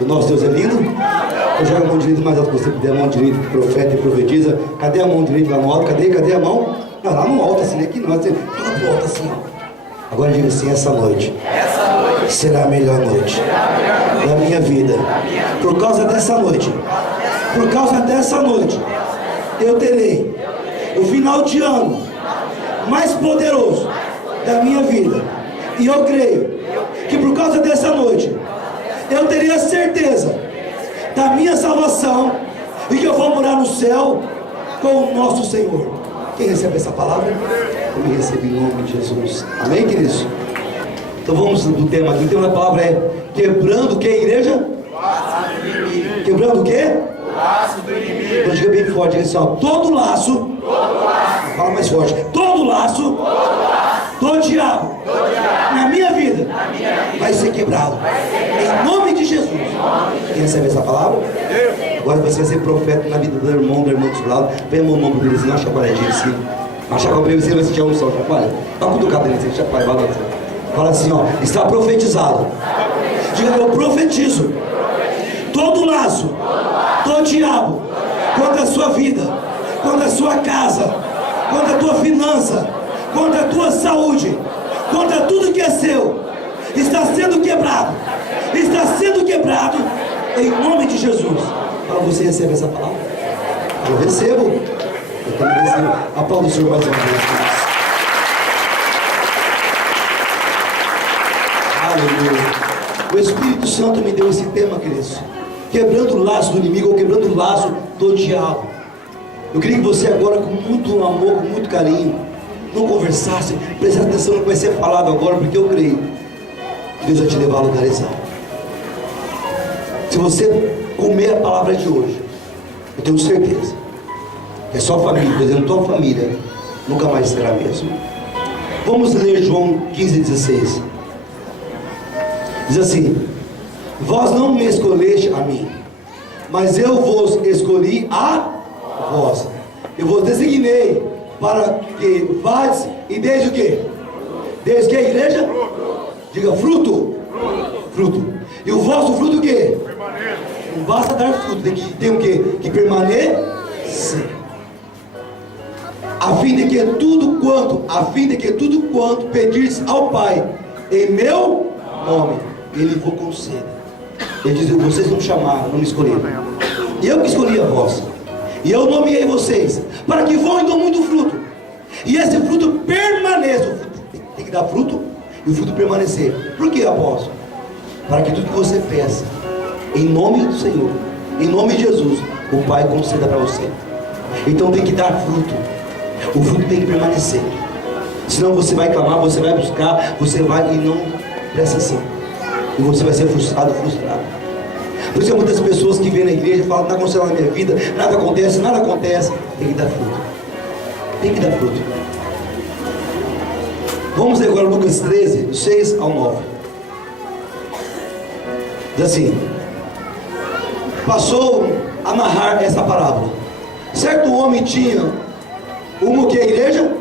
O nosso Deus é lindo. Eu jogo a mão direita mais alto que você puder, a mão direita que profeta e profetiza. Cadê a mão direita lá no alto? Cadê a mão? Não, lá no alto assim, aqui não, assim, lá pro alto assim, ó. Agora diga assim, essa noite será a melhor noite da minha vida. Por causa dessa noite, eu terei o final de ano mais poderoso da minha vida. E eu creio que por causa dessa noite eu teria a certeza da minha salvação e que eu vou morar no céu com o nosso Senhor. Quem recebe essa palavra? Eu me recebo em nome de Jesus. Amém, queridos? Então vamos do tema aqui. O tema da palavra é quebrando o que, igreja? Quebrando o que? O laço do inimigo. Então diga bem forte, diga assim, ó, todo laço. Fala mais forte. Todo laço do diabo na minha vida vai ser quebrado. Em nome de Jesus. Quem recebe essa palavra? Agora você vai ser profeta na vida do irmão do seu lado. Vem a mão para ele assim, uma chacoalhadinha assim. Uma chacoalhadinha, você vai sentir a unção. Chacoalha. Dá uma cutucada nele, você chacoalha, balança. Fala assim, ó, está profetizado. Diga, eu profetizo. Todo laço do diabo contra a sua vida, contra a sua casa, contra a tua finança, contra a tua saúde, contra tudo que é seu, está sendo quebrado. Está sendo quebrado em nome de Jesus. Para você receber essa palavra? Eu recebo. Eu também recebo. Aplauda o Senhor mais uma vez. Aleluia. O Espírito Santo me deu esse tema, queridos. Quebrando o laço do inimigo ou quebrando o laço do diabo. Eu queria que você agora, com muito amor, com muito carinho, não conversasse, prestasse atenção no que vai ser falado agora, porque eu creio que Deus vai te levar a lugares altos. Se você comer a palavra de hoje, eu tenho certeza que a sua família, por exemplo, tua família, nunca mais será a mesma. Vamos ler João 15,16. Diz assim: vós não me escolheste a mim, mas eu vos escolhi a vós. Eu vos designei para que vades e deis o quê? Deis o que, igreja? Diga fruto. Fruto. E o vosso fruto o quê? Não basta dar fruto, tem o quê? Que permanecer. A fim de que tudo quanto pedirdes ao Pai em meu nome, Ele vos conceda. Ele diz: vocês não me chamaram, não me escolheram. E eu que escolhi a vós. E eu nomeei vocês para que vão e dão muito fruto. E esse fruto permaneça. O fruto tem que dar fruto e o fruto permanecer. Por que, apóstolo? Para que tudo que você peça, em nome do Senhor, em nome de Jesus, o Pai conceda para você. Então tem que dar fruto. O fruto tem que permanecer. Senão você vai clamar, você vai buscar, você vai e não presta atenção. E você vai ser frustrado. Por isso muitas pessoas que vêm na igreja falam: não está acontecendo na minha vida, nada acontece. Tem que dar fruto. Tem que dar fruto. Vamos ler agora Lucas 13, do 6 ao 9. Diz assim: passou a narrar essa parábola. Certo homem tinha uma que é a igreja?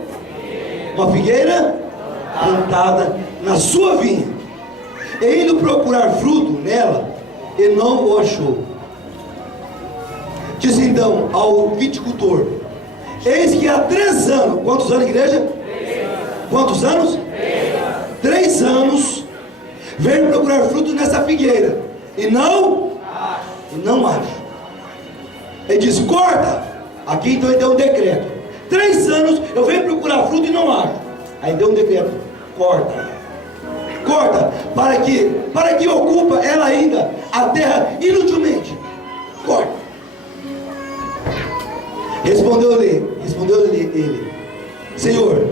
Uma figueira plantada na sua vinha, e indo procurar fruto nela, e não o achou. Diz então ao viticultor: eis que há 3 anos, quantos anos, igreja? 3 anos. Quantos anos? 3 anos, venho procurar fruto nessa figueira, e não acho. Ele diz: corta. Aqui então ele deu um decreto: 3 anos eu venho procurar fruto e não acho. Aí deu um decreto: corta, para que ocupa ela ainda a terra inutilmente. Corta. Respondeu-lhe ele: Senhor,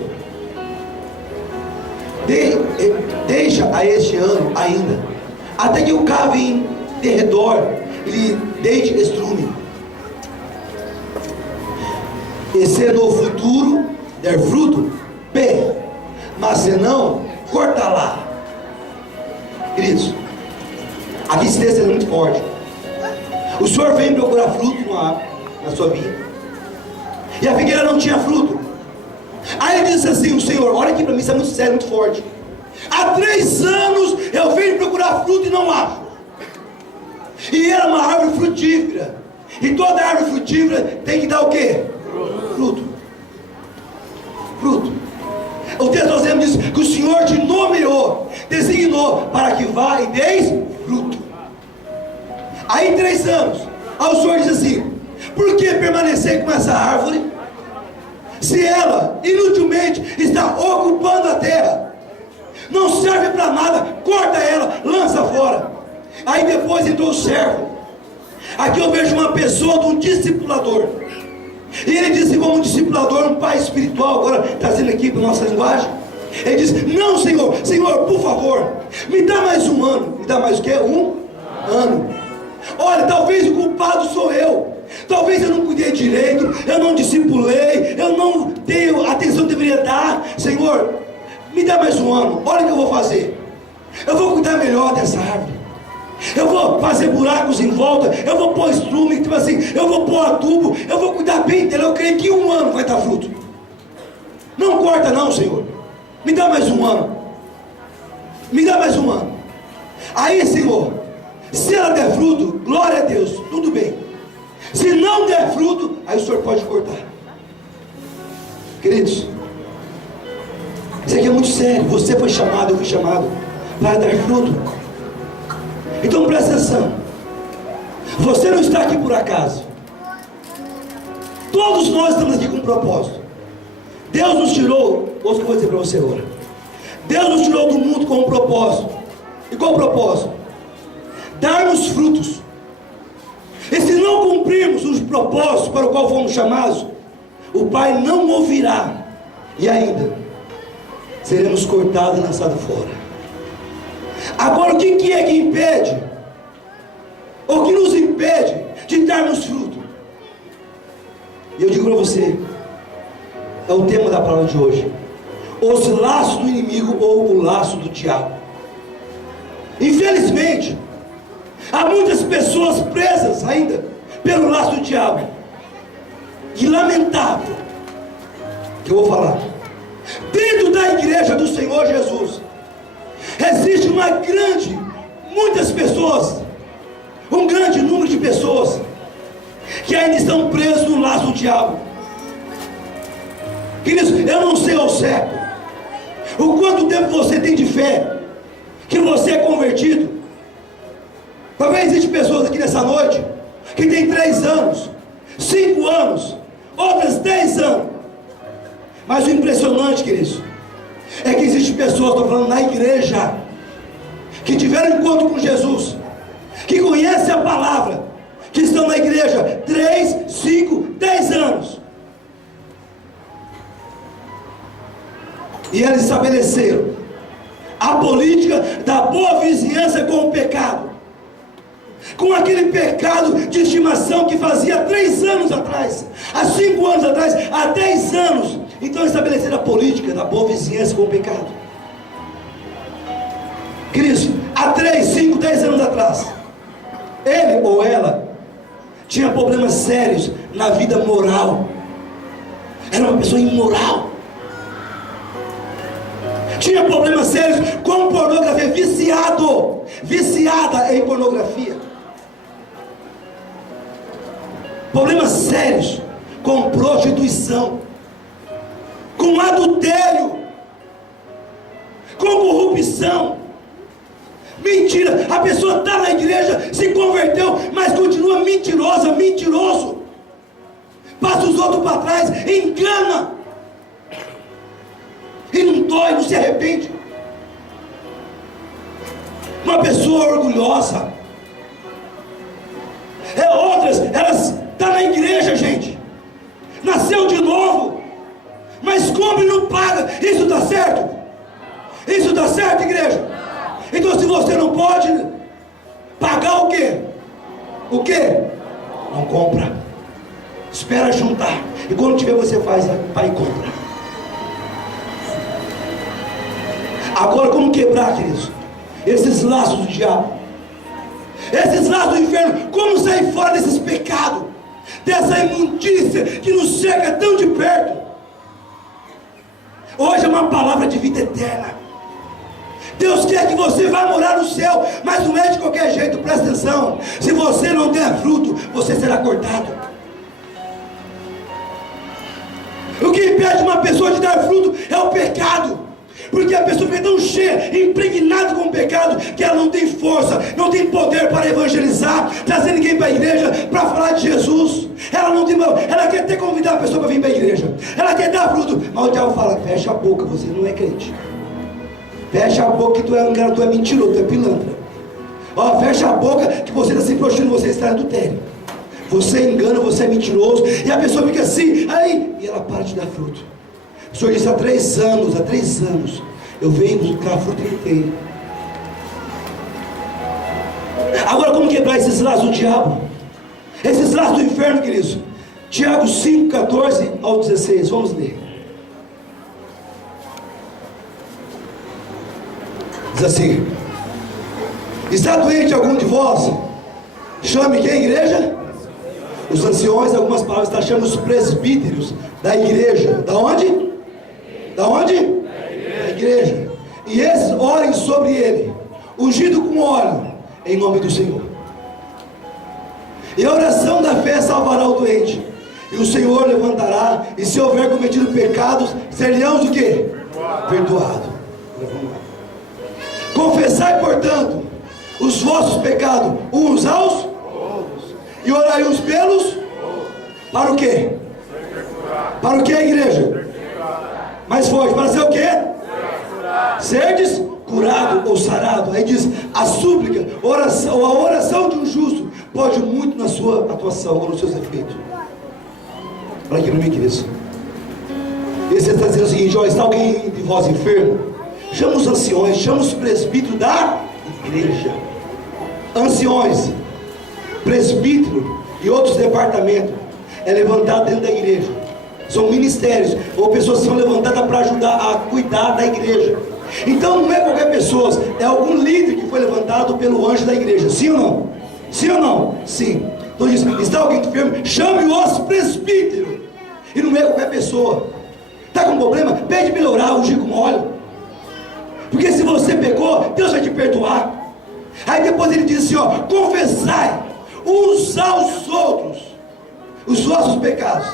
deixa a este ano ainda, até que eu cave em derredor e lhe deite estrume. E se no futuro der fruto, bem, mas se não, corta lá. Queridos, aqui esse texto é muito forte. O Senhor vem procurar fruto na sua vida, e a figueira não tinha fruto. Aí ele disse assim: o Senhor, olha aqui para mim, isso é muito sério, muito forte. Há 3 anos eu venho procurar fruto e não acho. frutífera. E toda árvore frutífera tem que dar o quê? Fruto. Fruto. O texto nós lemos diz que o Senhor te nomeou, designou para que vá e deis fruto. Aí em 3 anos, aí o Senhor diz assim: por que permanecer com essa árvore, se ela inutilmente está ocupando a terra? Não serve para nada, corta ela, lança fora. Aí depois entrou o servo. Aqui eu vejo uma pessoa de um discipulador. E ele disse como um discipulador, um pai espiritual, agora trazendo aqui para a nossa linguagem. Ele diz: não, Senhor, Senhor, por favor, me dá mais um ano. Me dá mais o quê? Um ano. Olha, talvez o culpado sou eu. Talvez eu não cuidei direito, eu não discipulei, eu não dei a atenção que deveria dar. Senhor, me dá mais um ano. Olha o que eu vou fazer. Eu vou cuidar melhor dessa árvore. Eu vou fazer buracos em volta. Eu vou pôr estrume, tipo assim, eu vou pôr a tubo. Eu vou cuidar bem dela. Eu creio que 1 ano vai dar fruto. Não corta não, Senhor. Me dá mais um ano. Me dá mais um ano. Aí, Senhor, se ela der fruto, glória a Deus, tudo bem. Se não der fruto, aí o Senhor pode cortar. Queridos, isso aqui é muito sério. Você foi chamado, eu fui chamado para dar fruto. Então presta atenção. Você não está aqui por acaso. Todos nós estamos aqui com um propósito. Deus nos tirou, ouça o que eu vou dizer para você agora. Deus nos tirou do mundo com um propósito. E qual o propósito? Darmos frutos. E se não cumprirmos os propósitos para o qual fomos chamados, o Pai não ouvirá. E ainda seremos cortados e lançados fora. Agora o que é que impede? O que nos impede de darmos fruto? E eu digo para você, é o tema da palavra de hoje: os laços do inimigo ou o laço do diabo. Infelizmente, há muitas pessoas presas ainda pelo laço do diabo. E lamentável que eu vou falar, dentro da igreja do Senhor Jesus existe muitas pessoas, um grande número de pessoas que ainda estão presos no laço do diabo. Queridos, eu não sei ao certo o quanto tempo você tem de fé, que você é convertido. Talvez existem pessoas aqui nessa noite que tem 3 anos, 5 anos, outras 10 anos. Mas o impressionante, queridos, é que existem pessoas, estou falando na igreja, que tiveram encontro com Jesus, que conhecem a palavra, que estão na igreja 3, 5, 10 anos. E eles estabeleceram a política da boa vizinhança com o pecado, com aquele pecado de estimação que fazia 3 anos atrás, há 5 anos atrás, há 10 anos. Então estabeleceram a política da boa vizinhança com o pecado. Cristo, há 3, 5, 10 anos atrás, ele ou ela tinha problemas sérios na vida moral. Era uma pessoa imoral. Tinha problemas sérios com pornografia, viciada em pornografia. Problemas sérios com prostituição, com adultério, com corrupção, mentira. A pessoa está na igreja, se converteu, mas continua mentirosa, mentiroso, passa os outros para trás, engana, e não dói, não se arrepende. Uma pessoa orgulhosa. Outras, elas estão na igreja, gente, nasceu de novo, mas come e não paga. Isso dá certo? Isso dá certo, igreja? Então se você não pode pagar, o quê? O quê? Não compra. Espera juntar, e quando tiver você vai e compra. Agora, como quebrar, queridos, esses laços do diabo, esses laços do inferno? Como sair fora desses pecados, dessa imundícia que nos cerca tão de perto? Hoje é uma palavra de vida eterna. Deus quer que você vá morar no céu, mas não é de qualquer jeito, presta atenção. Se você não der fruto, você será cortado. O que impede uma pessoa de dar fruto é o pecado. Porque a pessoa fica tão cheia, impregnada com o pecado, que ela não tem força, não tem poder para evangelizar, trazer ninguém para a igreja, para falar de Jesus. Ela não tem, ela quer até convidar a pessoa para vir para a igreja, ela quer dar fruto, mas o diabo fala: fecha a boca, você não é crente. Fecha a boca que tu é engano, tu é mentiroso, tu é pilantra. Ó, fecha a boca que você está se prostituindo, você está em adultério. Você engana, você é mentiroso. E a pessoa fica assim, aí, e ela para de dar fruto. O Senhor disse: há 3 anos, eu venho buscar fruto que tem. Agora, como quebrar esses laços do diabo? Esses laços do inferno, queridos? Tiago 5, 14 ao 16, vamos ler. Diz assim: está doente algum de vós? Chame quem, igreja? Os anciões, algumas palavras está chamando os presbíteros da igreja. Da onde? Da onde? Da igreja. E esses orem sobre ele, ungido com óleo, em nome do Senhor. E a oração da fé salvará o doente, e o Senhor levantará, e se houver cometido pecados, ser-lhe-ão o quê? Perdoado. Confessai, portanto, os vossos pecados uns aos outros, e orai uns pelos, para o quê? Para o quê, igreja? Mais forte, para ser o quê? Serdes curado ou sarado. Aí diz: a súplica, a oração de um justo pode muito na sua atuação ou nos seus efeitos. Olha aqui para mim, queridos. E você está dizendo o seguinte: ó, está alguém de vós enfermo? Chama os anciões, chama os presbíteros da igreja. Anciões, presbítero e outros departamentos é levantado dentro da igreja. São ministérios ou pessoas que são levantadas para ajudar a cuidar da igreja. Então não é qualquer pessoa, é algum líder que foi levantado pelo anjo da igreja. Sim ou não? Sim ou não? Sim. Então diz: está alguém enfermo? Chame os presbíteros. E não é qualquer pessoa. Está com problema? Pede para ele orar, ungir com óleo. Porque se você pecou, Deus vai te perdoar. Aí depois ele diz assim: ó, confessai uns aos outros os vossos pecados,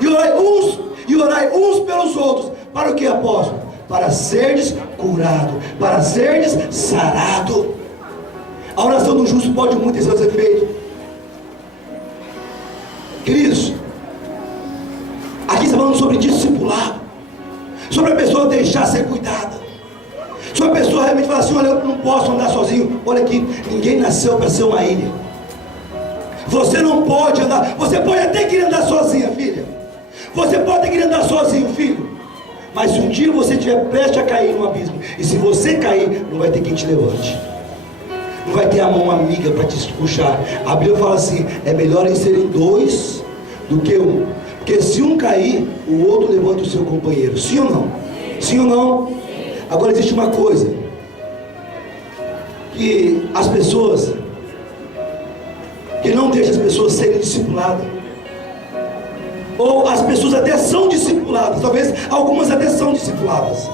e orai uns pelos outros. Para o que, apóstolo? Para serdes curado, para serdes sarado. A oração do justo pode muito em seus efeitos. Queridos, aqui está falando sobre discipulado, sobre a pessoa deixar ser cuidada, sobre a pessoa realmente falar assim: olha, eu não posso andar sozinho. Olha aqui, ninguém nasceu para ser uma ilha. Você não pode andar, você pode até querer andar sozinha, filha. Você pode até querer andar sozinho, filho. Mas se um dia você estiver prestes a cair no abismo, e se você cair, não vai ter quem te levante. Não vai ter a mão amiga para te puxar. A Bíblia fala assim: é melhor em serem 2 do que 1. Porque se um cair, o outro levanta o seu companheiro. Sim ou não? Sim ou não? Agora existe uma coisa que as pessoas, que não deixa as pessoas serem discipuladas, ou as pessoas até são discipuladas, talvez algumas até são discipuladas,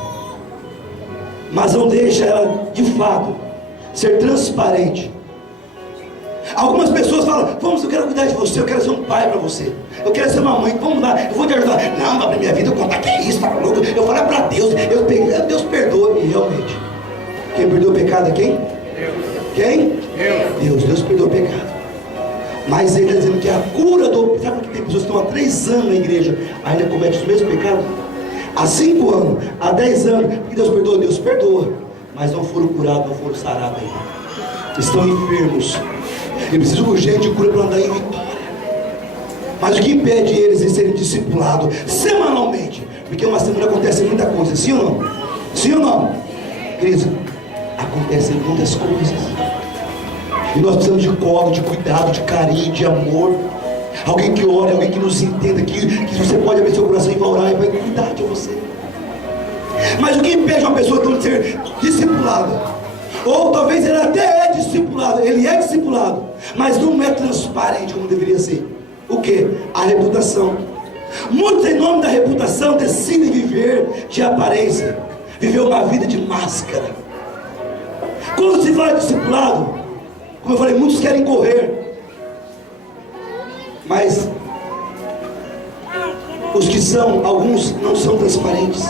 mas não deixa ela de fato ser transparente. Algumas pessoas falam: vamos, eu quero cuidar de você, eu quero ser um pai para você, eu quero ser uma mãe, vamos lá, eu vou te ajudar. Não, para minha vida eu contar que é isso, tá louco? Eu falo para Deus, Deus perdoa. E realmente, quem perdoa o pecado é quem? Deus. Quem? Deus perdoa o pecado. Mas ele está dizendo que a cura do... Sabe que tem pessoas que estão há 3 anos na igreja, ainda cometem os mesmos pecados? Há 5 anos, há 10 anos, que Deus perdoa? Deus perdoa, mas não foram curados, não foram sarados ainda. Estão enfermos. E precisam urgente de cura para andar em vitória. Mas o que impede eles de serem discipulados semanalmente? Porque uma semana acontece muita coisa. Sim ou não? Sim ou não? Queridos, acontecem muitas coisas. E nós precisamos de colo, de cuidado, de carinho, de amor. Alguém que ore, alguém que nos entenda, que você pode abrir seu coração e vai orar e vai cuidar de você. Mas o que impede uma pessoa de ser discipulada? Ou talvez ele até é discipulado, ele é discipulado, mas não é transparente como deveria ser. O que? A reputação. Muitos, em nome da reputação, decidem viver de aparência, viveu uma vida de máscara. Quando se fala de discipulado, como eu falei, muitos querem correr, mas os que são, alguns não são transparentes.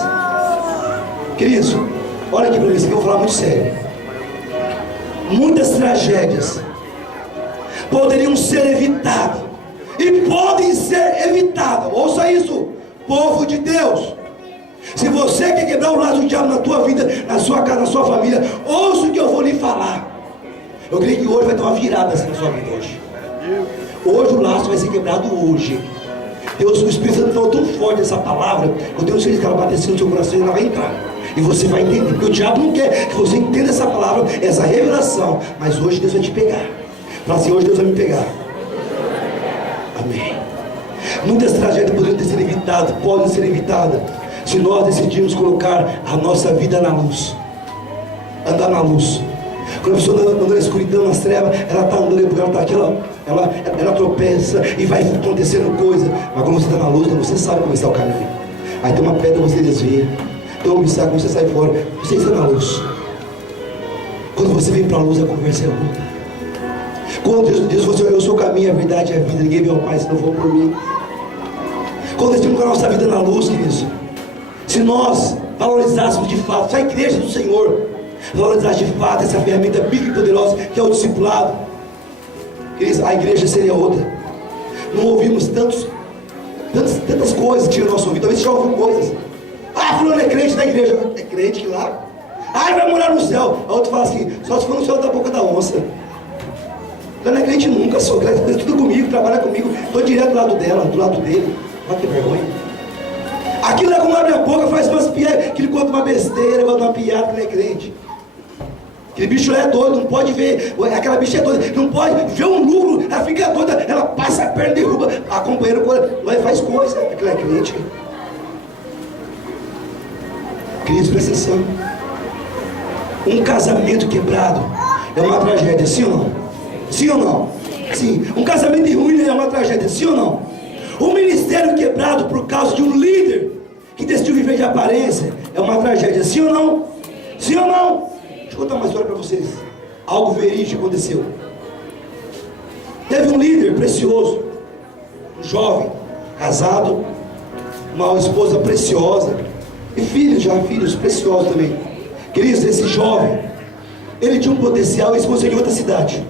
Queridos, olha aqui para mim, isso aqui eu vou falar muito sério. Muitas tragédias poderiam ser evitadas, e podem ser evitadas. Ouça isso, povo de Deus. Se você quer quebrar o laço do diabo na tua vida, na sua casa, na sua família, ouça o que eu vou lhe falar. Eu creio que hoje vai ter uma virada assim na sua vida hoje. Hoje o laço vai ser quebrado hoje. Deus, o Espírito Santo falou tão forte essa palavra, eu tenho certeza que ela bater assim no seu coração e ela vai entrar. E você vai entender, porque o diabo não quer que você entenda essa palavra, essa revelação. Mas hoje Deus vai te pegar. Fala assim, hoje Deus vai me pegar. Amém. Muitas tragédias poderiam ter sido evitadas, podem ser evitadas, se nós decidirmos colocar a nossa vida na luz. Andar na luz. Quando a pessoa anda na escuridão, nas trevas, ela está andando porque ela está aqui, ela tropeça e vai acontecendo coisa. Mas quando você está na luz, você sabe como está o caminho. Aí tem uma pedra, você desvia. Tem um obstáculo, você sai fora. Você está na luz. Quando você vem para a luz, a conversa é outra. Quando Deus falou assim, eu sou o caminho, a verdade e a vida, ninguém vem ao Pai se não for por mim. Quando nós temos a nossa vida na luz, queridos, se nós valorizássemos de fato, se a igreja do Senhor valorizasse de fato essa ferramenta bíblica e poderosa que é o discipulado, queridos, a igreja seria outra. Não ouvimos tantas coisas que tinham no nosso ouvido. Talvez já ouviu coisas. Ah, fulano é crente da igreja. É crente que lá. Ah, vai morar no céu. A outra fala assim, só se for no céu da boca da onça. Não é crente nunca, sou crente, tudo comigo, trabalha comigo, estou direto do lado dela, do lado dele. Olha que vergonha. Aquilo é como abre a boca, faz umas piadas, que ele conta uma besteira, conta uma piada, que não é crente. Aquele bicho é doido, não pode ver, aquela bicha é doida, não pode ver um lucro, ela fica doida, ela passa a perna, derruba, a companheira vai faz coisa, aquilo é crente. Queridos, presta atenção. Um casamento quebrado é uma tragédia, sim ou não? Sim ou não? Sim. Um casamento ruim é uma tragédia, sim ou não? Um ministério quebrado por causa de um líder que decidiu viver de aparência é uma tragédia, sim ou não? Sim ou não? Deixa eu contar uma história para vocês. Algo verídico aconteceu. Teve um líder precioso, um jovem, casado, uma esposa preciosa e filhos preciosos também. Queridos, esse jovem, ele tinha um potencial e se conseguiu em outra cidade.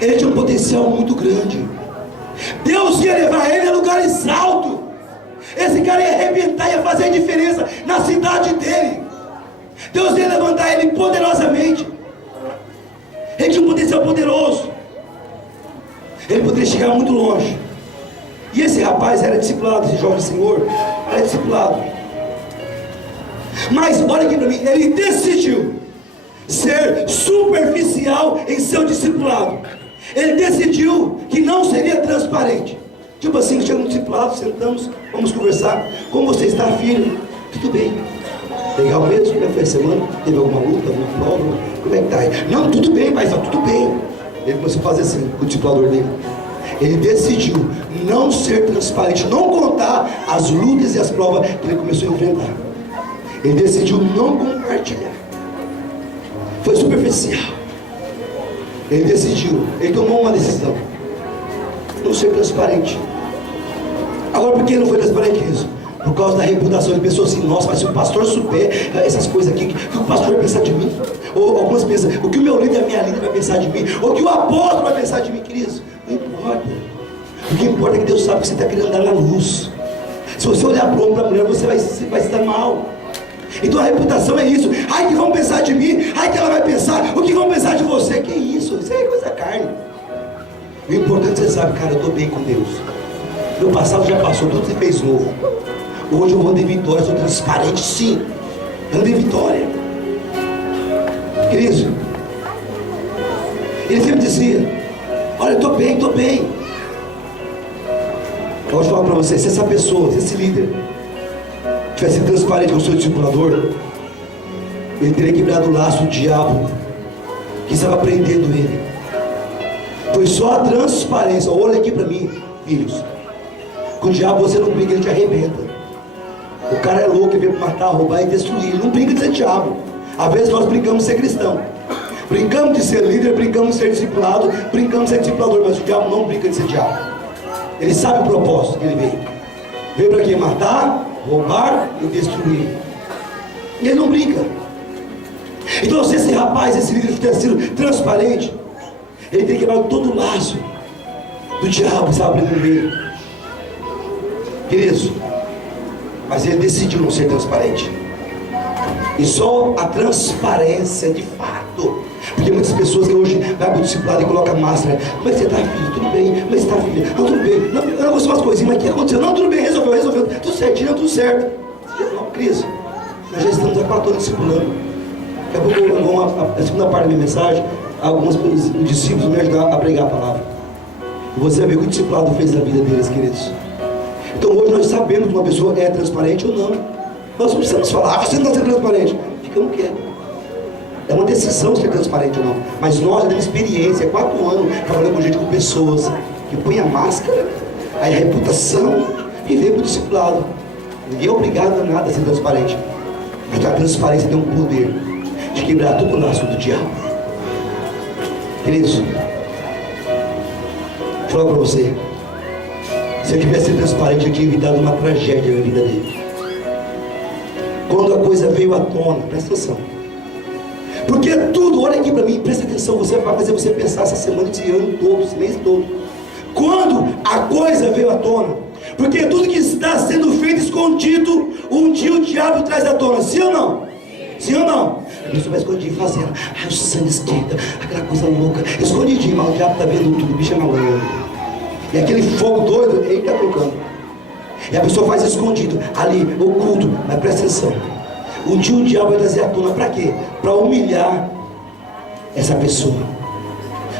Ele tinha um potencial muito grande. Deus ia levar ele a lugares altos. Esse cara ia arrebentar, ia fazer a diferença na cidade dele. Deus ia levantar ele poderosamente. Ele tinha um potencial poderoso. Ele poderia chegar muito longe. E esse rapaz era discipulado, esse jovem senhor era discipulado. Mas olha aqui para mim, ele decidiu ser superficial em seu discipulado. Ele decidiu que não seria transparente. Tipo assim, chega no discipulado, sentamos, vamos conversar. Como você está, filho? Tudo bem. Legal mesmo? Como foi a semana? Teve alguma luta, alguma prova? Como é que está aí? Não, tudo bem, mas está tudo bem. Ele começou a fazer assim, o discipulador dele. Ele decidiu não ser transparente, não contar as lutas e as provas que ele começou a enfrentar. Ele decidiu não compartilhar. Foi superficial. Ele decidiu, ele tomou uma decisão, não ser transparente. Agora, por que ele não foi transparente isso? Por causa da reputação. Ele pensou assim, nossa, mas se o pastor souber essas coisas aqui, o que o pastor vai pensar de mim? Ou algumas pensam, o que o meu líder e a minha líder vai pensar de mim? Ou o que o apóstolo vai pensar de mim, queridos? Não importa. O que importa é que Deus sabe que você está querendo andar na luz. Se você olhar para o homem, para a mulher, você vai se dar mal. Então a reputação é isso. Ai, que vão pensar de mim? Ai, que ela vai pensar? O que vão pensar de você? Que isso? Isso é coisa da carne. O importante é que você sabe, cara, eu estou bem com Deus. Meu passado já passou, tudo se fez novo. Hoje eu vou ter vitória, sou transparente, sim. Ando em vitória. Queridos, ele sempre dizia, olha, eu estou bem, estou bem. Eu vou falar para você, se essa pessoa, se esse líder tivesse transparente com o seu discipulador, ele teria quebrado o laço do diabo que estava prendendo ele. Foi só a transparência. Olha aqui para mim, filhos. Com o diabo você não briga, ele te arrebenta. O cara é louco, ele veio para matar, roubar e destruir. Ele não brinca de ser diabo. Às vezes nós brincamos de ser cristão. Brincamos de ser líder, brincamos de ser discipulado, brincamos de ser discipulador, mas o diabo não brinca de ser diabo. Ele sabe o propósito que ele veio. Veio para quê? Matar, roubar e destruir. E ele não brinca. Então se esse rapaz, esse líder tivesse sido transparente, ele teria quebrado todo o laço do diabo que estava abrindo no meio. Queridos, mas ele decidiu não ser transparente. E só a transparência de fato. Porque muitas pessoas que hoje vai para o discipulado e coloca máscara. Como é que você está, filho? Tudo bem? Como é que você está, filha? Não, tudo bem. Não, eu não gosto umas coisinhas, mas o que aconteceu? Não, tudo bem, resolveu. Tudo certinho, tudo certo. Não, Cris, nós já estamos há 4 anos discipulando. Daqui a pouco eu vou a segunda parte da minha mensagem. Alguns discípulos me ajudaram a pregar a palavra. E você vai ver o que o discipulado fez na vida deles, queridos. Então hoje nós sabemos que uma pessoa é transparente ou não. Nós não precisamos falar, você não está sendo transparente. Ficamos quietos. É uma decisão ser transparente ou não. Mas nós temos experiência, 4 anos trabalhando com gente, com pessoas que põe a máscara, aí a reputação e vem para o discipulado. Ninguém é obrigado a nada a ser transparente. Mas a transparência tem um poder de quebrar todo o laço do diabo. Queridos, deixa eu falar para você. Se eu tivesse sido transparente, eu tinha evitado uma tragédia na vida dele. Quando a coisa veio à tona, presta atenção. Porque tudo, olha aqui para mim, presta atenção, você vai fazer você pensar essa semana, esse ano todo, esse mês todo. Quando a coisa veio à tona, porque tudo que está sendo feito escondido, um dia o diabo traz à tona, sim ou não? Sim ou não? A pessoa vai escondidinho fazendo, o sangue esquenta, aquela coisa louca, escondidinho, mas o diabo está vendo tudo, o bicho é malandro. E aquele fogo doido, ele está colocando. E a pessoa faz escondido, ali, oculto, mas presta atenção. Um dia o diabo vai trazer à tona, para quê? Para humilhar essa pessoa.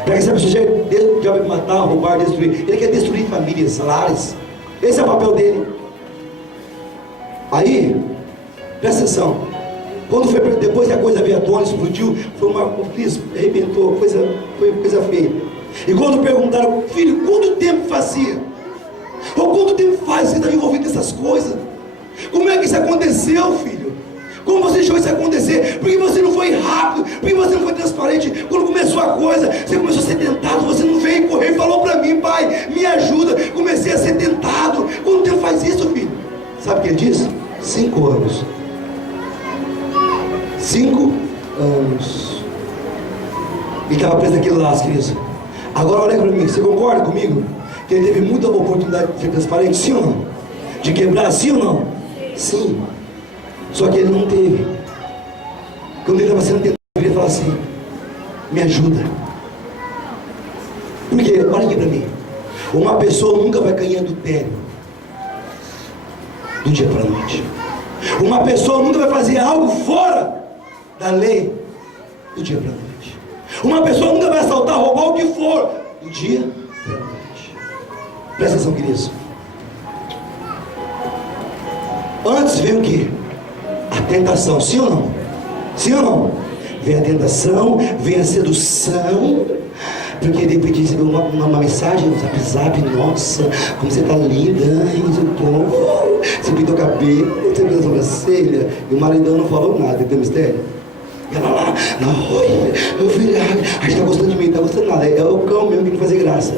Para que essa pessoa já vai matar, roubar, destruir. Ele quer destruir famílias, lares. Esse é o papel dele. Aí, presta atenção. Quando foi depois que a coisa veio à tona, explodiu, foi uma crise, arrebentou, foi coisa feia. E quando perguntaram, filho, quanto tempo fazia? Ou quanto tempo faz você está envolvido nessas coisas? Como é que isso aconteceu, filho? Como você deixou isso acontecer? Por que você não foi rápido? Por que você não foi transparente? Quando começou a coisa, você começou a ser tentado, você não veio correr e falou para mim, pai, me ajuda. Comecei a ser tentado. Quanto tempo faz isso, filho? Sabe o que ele disse? 5 anos. 5 anos. Ele estava preso naquele laço, queridos. Agora olha para mim, você concorda comigo? Que ele teve muita oportunidade de ser transparente, sim ou não? De quebrar, sim ou não? Sim. Só que ele não teve. Quando ele estava sendo tentado, ele ia falar assim, me ajuda. Porque, olha aqui para mim, uma pessoa nunca vai cair em adultério do dia para a noite. Uma pessoa nunca vai fazer algo fora da lei do dia para a noite. Uma pessoa nunca vai assaltar, roubar o que for do dia para a noite. Presta atenção, queridos. Antes veio o quê? A tentação, sim ou não? Sim ou não? Vem a tentação, vem a sedução. Porque de repente recebeu uma mensagem no zap, nossa, como você está linda, você pintou o cabelo, você fez a sobrancelha, e o maridão não falou nada, tem mistério? E ela lá, oi, meu filho, a gente tá gostando de mim, tá gostando nada, é o cão mesmo que não faz graça.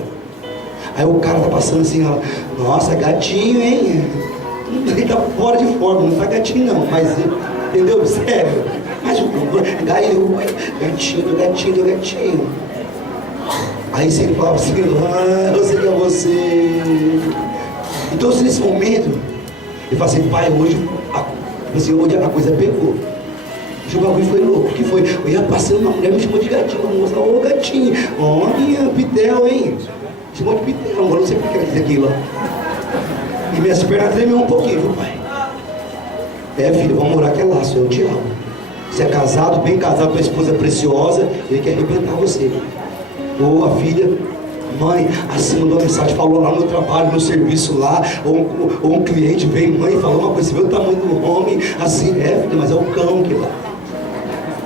Aí o cara tá passando assim, ela, nossa, gatinho, hein? Ele tá fora de forma, não tá gatinho não, mas, entendeu? Sério, mas o gatinho. Aí se ele falava assim, eu sei que é você. Então nesse momento, ele fala assim, pai, hoje a coisa pegou. O bagulho foi louco, que foi? Eu ia passando, uma mulher me chamou de gatinho, uma moça, ô gatinho, olha, pitel, hein? Chamou de pitel, agora não sei por que ela disse aquilo, ó. E minhas pernas tremeu um pouquinho, viu, pai? Filho, vamos morar que é laço, eu te amo. Você é casado, bem casado, tua esposa é preciosa, ele quer arrebentar você. Ou a filha, mãe, assim mandou uma mensagem, falou lá no meu trabalho, no meu serviço lá, ou um cliente veio, mãe, falou uma coisa, você vê o tamanho do homem, assim, filha, mas é o cão que lá.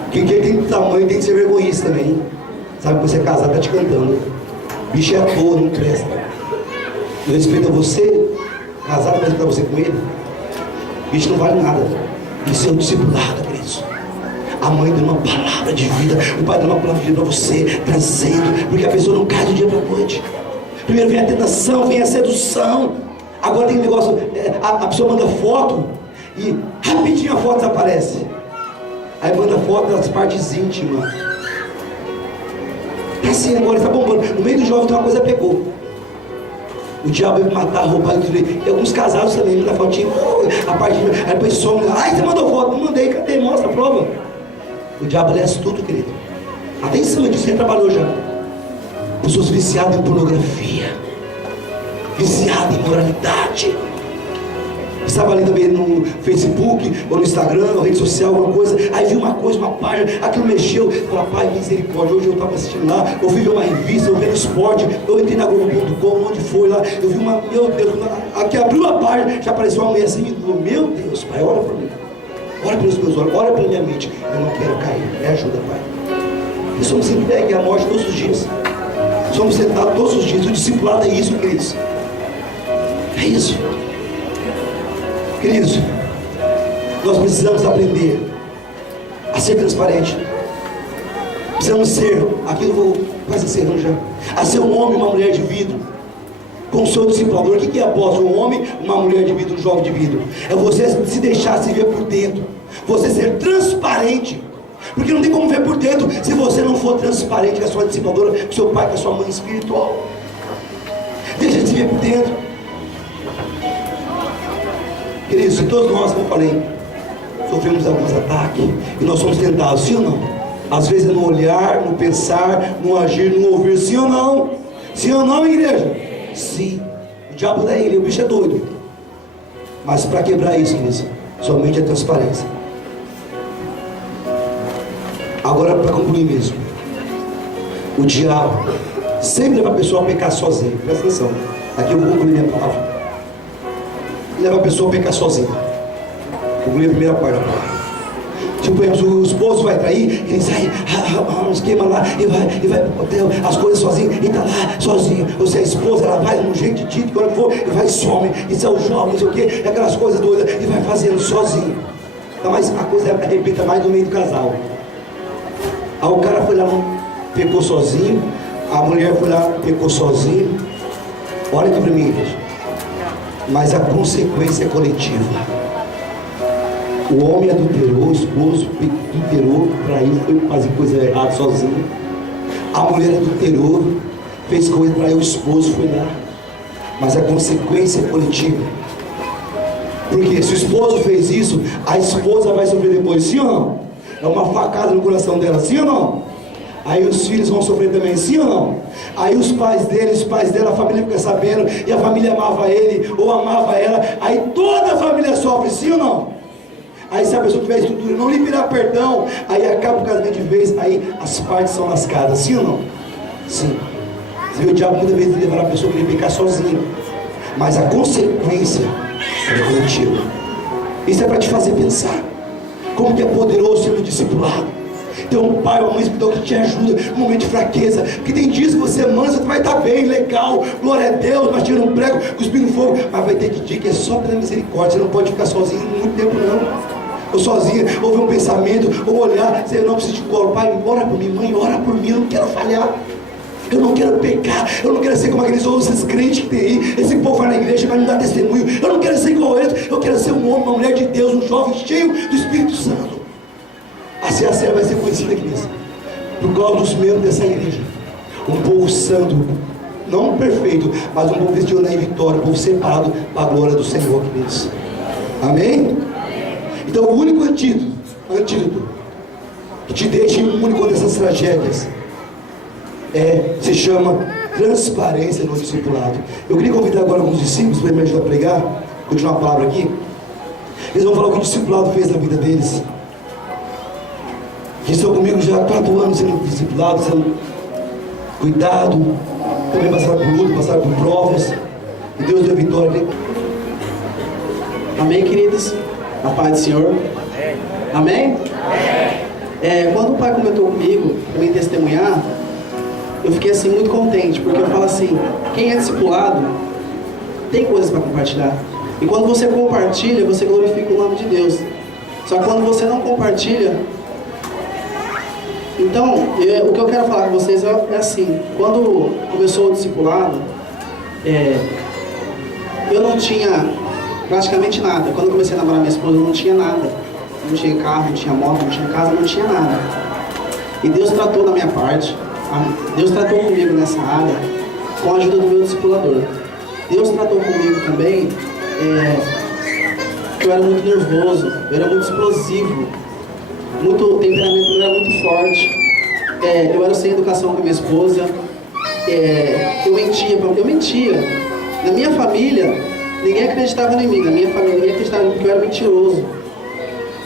Quem tem tamanho tem que ser vergonhista também. Sabe que você é casado, tá te cantando. Bicho é à toa, não presta. Eu respeito a você, casado, vai respeitar você com ele. Isso não vale nada. Isso é o discipulado, queridos. A mãe dando uma palavra de vida, o pai dando uma palavra de vida para você, trazendo, porque a pessoa não cai do dia para a noite. Primeiro vem a tentação, vem a sedução. Agora tem um negócio, a pessoa manda foto e rapidinho a foto desaparece. Aí manda foto das partes íntimas. É assim agora, está bombando. No meio do jovem tem uma coisa pegou. O diabo vai matar, roubar e tudo. E alguns casados também mandam fotinho, a parte, aí depois some. Ai, você mandou foto? Não mandei, cadê? Mostra a prova. O diabo lê tudo, querido. Atenção, eu disse que ele trabalhou já. Pessoas viciadas em pornografia, viciadas em moralidade. Estava ali também no Facebook, ou no Instagram, ou rede social, alguma coisa. Aí vi uma coisa, uma página, aquilo mexeu. Falei, pai, misericórdia. Hoje eu estava assistindo lá, eu fui ver uma revista, eu vi no esporte, eu entrei na Globo.com, onde foi lá, eu vi uma, meu Deus, aqui abriu a página, já apareceu uma mulher assim, meu Deus, pai, ora por mim. Ora pelos meus olhos, ora pela minha mente. Eu não quero cair, me ajuda, pai. E somos entregues à morte todos os dias. Somos sentados todos os dias. O discipulado é isso, queridos. É isso. Queridos, nós precisamos aprender a ser transparente. Precisamos ser, aqui eu vou quase encerrando já, a ser um homem e uma mulher de vidro, com o seu discipulador. O que é apóstolo? Um homem, uma mulher de vidro, um jovem de vidro. É você se deixar se ver por dentro, você ser transparente. Porque não tem como ver por dentro se você não for transparente com a sua discipuladora, com o seu pai, com a sua mãe espiritual. Deixa de se ver por dentro. Queridos, todos nós, como eu falei, sofremos alguns ataques e nós somos tentados, sim ou não? Às vezes é no olhar, no pensar, no agir, no ouvir, sim ou não? Sim ou não, igreja? Sim. O diabo não é ele, o bicho é doido. Mas para quebrar isso, queridos, somente a transparência. Agora, para concluir mesmo, o diabo sempre leva a pessoa a pecar sozinho. Presta atenção, aqui eu vou concluir minha palavra. Leva a pessoa a pecar sozinho. Concluir a primeira parte da palavra. Tipo, por exemplo, o esposo vai trair, ele sai, um esquema lá, e vai pro hotel, as coisas sozinho, e está lá sozinho. Ou se a esposa, ela vai no jeito de que quando for, e vai e some, e se é o jovem, não sei o quê, e aquelas coisas doidas, e vai fazendo sozinho. Então, mas a coisa arrebenta mais no meio do casal. Aí o cara foi lá, pecou sozinho, a mulher foi lá, pecou sozinho. Olha aqui para mim, igreja. Mas a consequência é coletiva. O homem adulterou, o esposo adulterou, traiu, foi fazer coisa errada sozinho. A mulher adulterou, fez coisa, traiu, o esposo foi lá. Mas a consequência é coletiva. Porque se o esposo fez isso, a esposa vai sofrer depois, sim ou não? É uma facada no coração dela, sim ou não? Aí os filhos vão sofrer também, sim ou não? Aí os pais dele, os pais dela, a família fica sabendo, e a família amava ele, ou amava ela, aí toda a família sofre, sim ou não? Aí se a pessoa tiver estrutura, não liberar perdão, aí acaba o casamento de vez, aí as partes são lascadas, sim ou não? Sim. Você vê, o diabo muitas vezes levará a pessoa a querer pecar sozinha, mas a consequência é coletiva. Isso é para te fazer pensar, como que é poderoso ser um discipulado. Ter um pai ou uma mãe espiritual que te ajuda no momento de fraqueza. Porque tem dias que você mansa, você vai estar bem, legal, glória a Deus, mas tira um prego, cuspindo fogo. Mas vai ter dia que é só pela misericórdia. Você não pode ficar sozinho muito tempo não. Ou sozinha, ou ver um pensamento, ou olhar, você não precisa de colo. Pai, ora por mim, mãe, ora por mim, eu não quero falhar. Eu não quero pecar, eu não quero ser como aqueles outros crentes que tem aí. Esse povo vai na igreja, vai me dar testemunho. Eu não quero ser igual a eles, eu quero ser um homem, uma mulher de Deus, um jovem cheio do Espírito Santo. Assim a serra vai ser conhecida aqui nessa, por causa dos membros dessa igreja. Um povo santo, não perfeito, mas um povo vestido em vitória, um povo separado para a glória do Senhor aqui nessa. Amém? Então o único antídoto que te deixa imune contra essas tragédias se chama transparência no discipulado. Eu queria convidar agora alguns discípulos para me ajudar a pregar, continuar a palavra aqui. Eles vão falar o que o discipulado fez na vida deles. Que estão comigo já há 4 anos sendo discipulados, sendo cuidado, também passaram por luta, passaram por provas, e Deus deu vitória. Amém, queridos? A paz do Senhor. Amém? Quando o pai comentou comigo para mim testemunhar, eu fiquei assim muito contente, porque eu falo assim, quem é discipulado tem coisas para compartilhar. E quando você compartilha, você glorifica o nome de Deus. Só que quando você não compartilha... Então, o que eu quero falar com vocês é assim. Quando começou o discipulado, eu não tinha praticamente nada. Quando eu comecei a namorar minha esposa, eu não tinha nada. Não tinha carro, não tinha moto, não tinha casa, não tinha nada. E Deus tratou da minha parte. Deus tratou comigo nessa área com a ajuda do meu discipulador. Deus tratou comigo também, eu era muito nervoso, eu era muito explosivo, o temperamento meu era muito forte, eu era sem educação com a minha esposa, eu mentia. Na minha família, ninguém acreditava em mim, na minha família ninguém acreditava em mim porque eu era mentiroso.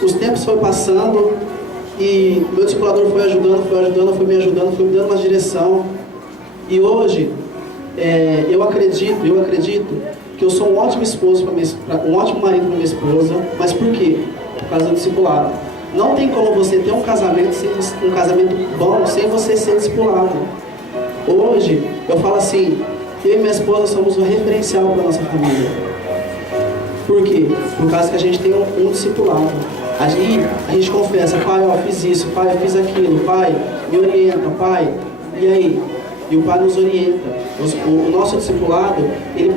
Os tempos foram passando e meu discipulador foi me ajudando, foi me dando uma direção. E hoje, eu acredito que eu sou um ótimo esposo, um ótimo marido para minha esposa. Mas por quê? Por causa do discipulado. Não tem como você ter um casamento bom sem você ser discipulado. Hoje, eu falo assim, eu e minha esposa somos um referencial para a nossa família. Por quê? Por causa que a gente tem um discipulado. A gente confessa, pai, eu fiz isso, pai, eu fiz aquilo, pai, me orienta, pai, e aí? E o pai nos orienta. O nosso discipulado, ele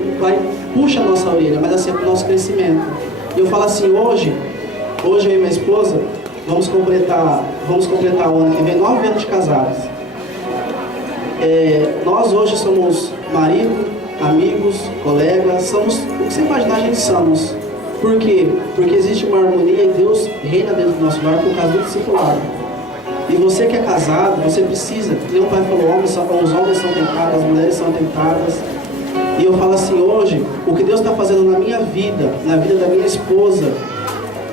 puxa a nossa orelha, mas assim é para o nosso crescimento. E eu falo assim, hoje eu e minha esposa, vamos completar o ano que vem 9 anos de casados. Nós hoje somos marido, amigos, colegas, somos o que você imaginar a gente somos. Por quê? Porque existe uma harmonia e Deus reina dentro do nosso lar por causa do discipulado. E você que é casado, você precisa, que o pai falou, os homens são tentados, as mulheres são tentadas. E eu falo assim, hoje, o que Deus está fazendo na minha vida, na vida da minha esposa,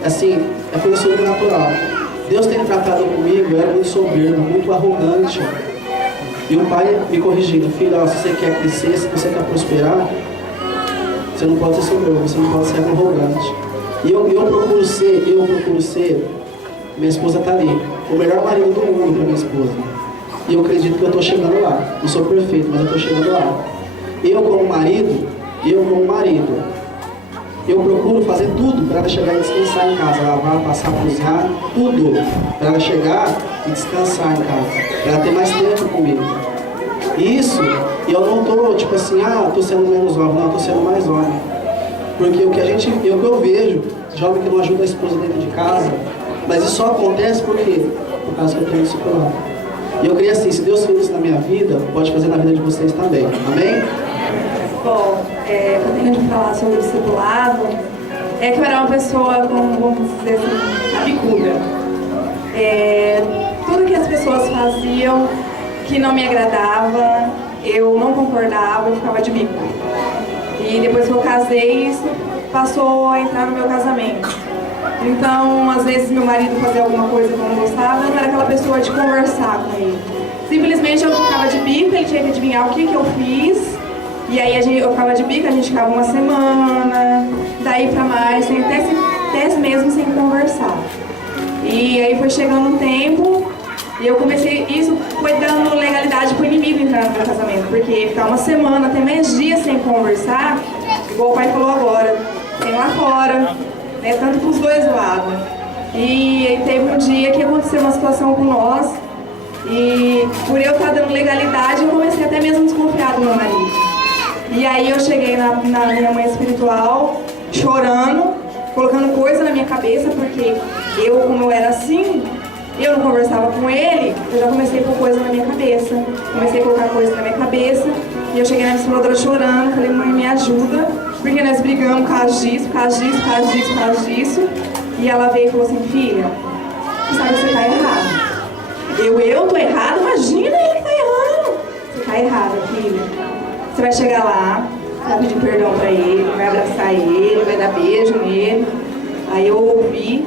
assim, é coisa sobrenatural. Deus tem tratado comigo, eu era muito soberbo, muito arrogante. E o pai me corrigindo, filho, se você quer crescer, se você quer prosperar, você não pode ser soberbo, você não pode ser arrogante. E eu procuro ser, minha esposa está ali, o melhor marido do mundo para minha esposa. E eu acredito que eu estou chegando lá. Não sou perfeito, mas eu estou chegando lá. Eu como marido, eu procuro fazer tudo para ela chegar e descansar em casa. Lavar, passar, cozinhar, tudo. Para ela chegar e descansar em casa. Para ela ter mais tempo comigo. Isso, e eu não estou tipo assim, estou sendo menos homem, não, estou sendo mais homem. Porque o que eu vejo, jovem que não ajuda a esposa dentro de casa, mas isso só acontece por quê? Por causa que eu tenho discipulado. E eu creio assim, se Deus fez isso na minha vida, pode fazer na vida de vocês também. Amém? Bom, eu tenho de falar sobre o discipulado, que eu era uma pessoa, vamos dizer assim, abicuda. Tudo que as pessoas faziam que não me agradava, eu não concordava, eu ficava de bico. E depois que eu casei, isso passou a entrar no meu casamento. Então, às vezes meu marido fazia alguma coisa que eu não gostava, eu não era aquela pessoa de conversar com ele. Simplesmente eu ficava de bico, ele tinha que adivinhar o que eu fiz. E aí eu ficava de bico, a gente ficava uma semana, daí pra mais, até mesmo sem conversar. E aí foi chegando um tempo, e eu comecei, isso foi dando legalidade pro inimigo entrar no meu casamento. Porque ficar uma semana, até mais dias sem conversar, igual o pai falou agora, tem lá fora, né, tanto pros dois lados. E teve um dia que aconteceu uma situação com nós, e por eu estar dando legalidade, eu comecei até mesmo a desconfiar do meu marido. E aí eu cheguei na minha mãe espiritual, chorando, colocando coisa na minha cabeça, porque eu, como eu era assim, eu não conversava com ele, eu já comecei a pôr coisa na minha cabeça. Comecei a colocar coisa na minha cabeça, e eu cheguei na discipuladora chorando, falei, mãe, me ajuda, porque nós brigamos por causa disso, por causa disso, por causa disso, por causa disso. E ela veio e falou assim, filha, você sabe que você tá errada. Eu tô errada? Imagina ele que tá errando. Você tá errada, filha. Você vai chegar lá, vai pedir perdão pra ele, vai abraçar ele, vai dar beijo nele. Aí eu ouvi,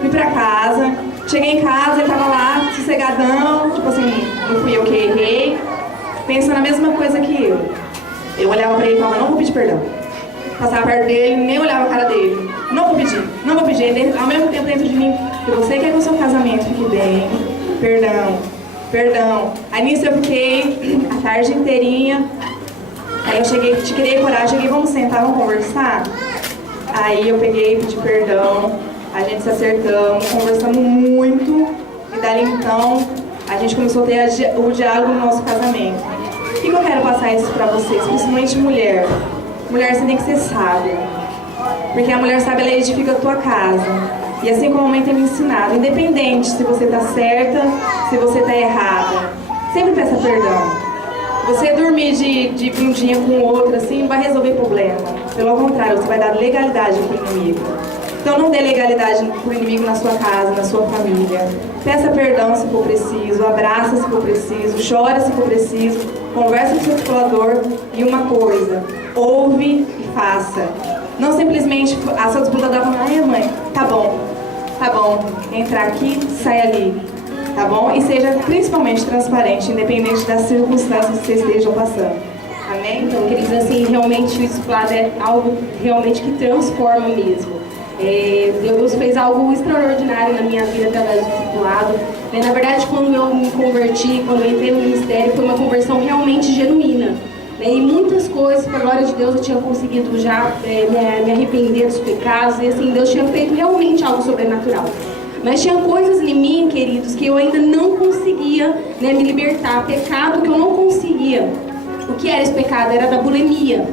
fui pra casa, cheguei em casa, ele tava lá, sossegadão, tipo assim, não fui eu que errei, pensando a mesma coisa que eu. Eu olhava pra ele e falava, não vou pedir perdão. Passava perto dele, nem olhava a cara dele. Não vou pedir. Ele, ao mesmo tempo dentro de mim, se você quer que o seu casamento fique bem, perdão. Aí nisso eu fiquei a tarde inteirinha. Aí eu cheguei, te criei coragem, cheguei, vamos sentar, vamos conversar? Aí eu peguei, pedi perdão, a gente se acertamos, conversamos muito, e dali então a gente começou a ter o diálogo no nosso casamento. O que eu quero passar isso pra vocês, principalmente mulher? Mulher, você tem que ser sábia, porque a mulher sábia, ela edifica a tua casa. E assim como a mãe tem me ensinado, independente se você tá certa, se você tá errada, sempre peça perdão. Você dormir de bundinha com outra, assim, não vai resolver problema. Pelo contrário, você vai dar legalidade pro inimigo. Então não dê legalidade pro inimigo na sua casa, na sua família. Peça perdão se for preciso, abraça se for preciso, chora se for preciso, conversa com o seu discipulador. E uma coisa, ouve e faça. Não simplesmente a sua discipuladora fala, ai mãe, tá bom, entrar aqui, sai ali, tá bom? E seja principalmente transparente, independente das circunstâncias que você estejam passando. Amém? Então, queridos, assim, realmente o discipulado é algo realmente que transforma mesmo. Deus fez algo extraordinário na minha vida através do discipulado. Na verdade, quando eu me converti, quando eu entrei no ministério, foi uma conversão realmente genuína. E muitas coisas, por glória de Deus, eu tinha conseguido já me arrepender dos pecados. E assim, Deus tinha feito realmente algo sobrenatural. Mas tinha coisas em mim, queridos, que eu ainda não conseguia me libertar. Pecado que eu não conseguia. O que era esse pecado? Era da bulimia.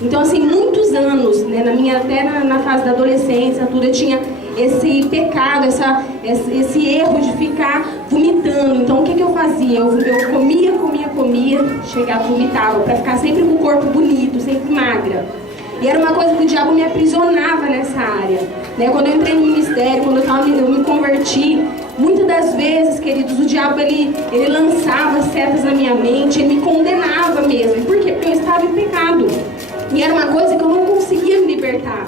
Então, assim, muitos anos, até na fase da adolescência, tudo, eu tinha esse pecado, esse erro de ficar vomitando. Então, o que eu fazia? Eu comia, chegava e vomitava, para ficar sempre com o corpo bonito, sempre magra. E era uma coisa que o diabo me aprisionava nessa área. Quando eu entrei no ministério, quando eu me converti, muitas das vezes, queridos, o diabo ele lançava setas na minha mente, ele me condenava mesmo. Por quê? Porque eu estava em pecado. E era uma coisa que eu não conseguia me libertar.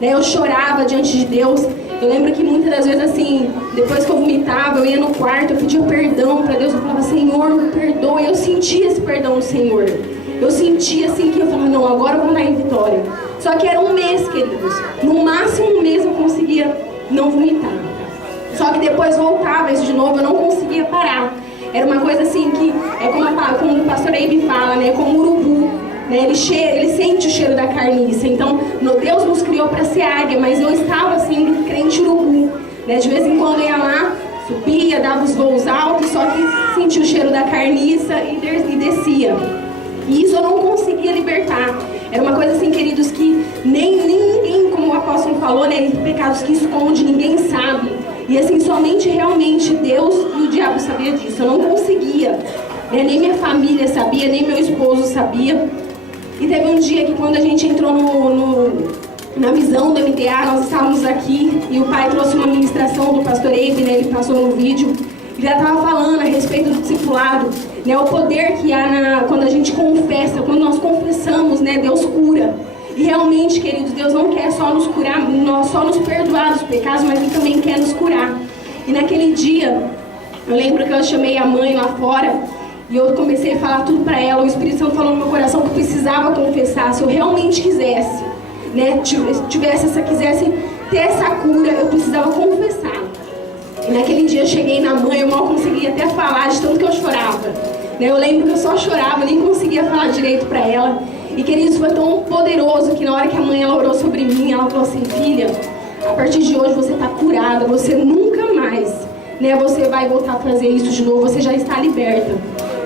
Eu chorava diante de Deus. Eu lembro que muitas das vezes, assim, depois que eu vomitava, eu ia no quarto, eu pedia perdão para Deus. Eu falava, Senhor, me perdoa. E eu sentia esse perdão do Senhor. Eu sentia, assim, que eu falava, não, agora eu vou andar em vitória. Só que era um mês, queridos. No máximo um mês eu conseguia não vomitar. Só que depois voltava isso de novo, eu não conseguia parar. Era uma coisa assim que, como o pastor Eibe fala, como urubu. Ele sente o cheiro da carniça. Então, Deus nos criou para ser águia, mas eu estava assim, crente urubu. De vez em quando eu ia lá, subia, dava os voos altos, só que sentia o cheiro da carniça e descia. E isso eu não conseguia libertar. Era uma coisa assim, queridos, que nem ninguém, como o apóstolo falou, pecados que esconde, ninguém sabe. E assim, somente realmente Deus e o diabo sabiam disso. Eu não conseguia. Nem minha família sabia, nem meu esposo sabia. E teve um dia que quando a gente entrou na visão do MTA, nós estávamos aqui e o pai trouxe uma ministração do pastor Eibe, ele passou no vídeo. Ele já estava falando a respeito do discipulado, o poder que há quando a gente confessa, quando nós confessamos, Deus cura. E realmente, queridos, Deus não quer só nos curar, só nos perdoar dos pecados, mas Ele também quer nos curar. E naquele dia, eu lembro que eu chamei a mãe lá fora, e eu comecei a falar tudo pra ela. O Espírito Santo falou no meu coração que eu precisava confessar. Se eu realmente quisesse, quisesse ter essa cura, eu precisava confessar. E naquele dia eu cheguei na mãe, eu mal conseguia até falar de tanto que eu chorava. Eu lembro que eu só chorava, nem conseguia falar direito pra ela. E queridos, foi tão poderoso que na hora que a mãe ela orou sobre mim, ela falou assim, filha, a partir de hoje você tá curada, você nunca mais, você vai voltar a fazer isso de novo, você já está liberta.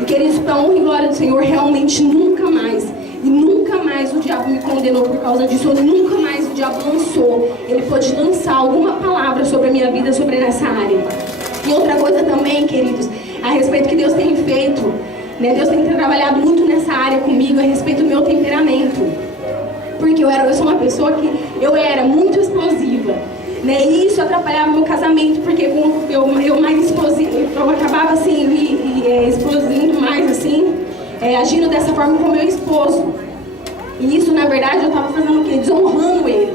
E queridos, para a honra e glória do Senhor, realmente nunca mais. E nunca mais o diabo me condenou por causa disso. Nunca mais o diabo lançou. Ele pode lançar alguma palavra sobre a minha vida, sobre essa área. E outra coisa também, queridos, a respeito que Deus tem feito. Deus tem trabalhado muito nessa área comigo, a respeito do meu temperamento. Porque eu sou uma pessoa que eu era muito explosiva. E isso atrapalhava meu casamento, porque eu acabava assim, explodindo mais assim, agindo dessa forma com o meu esposo. E isso, na verdade, eu estava fazendo o quê? Desonrando ele.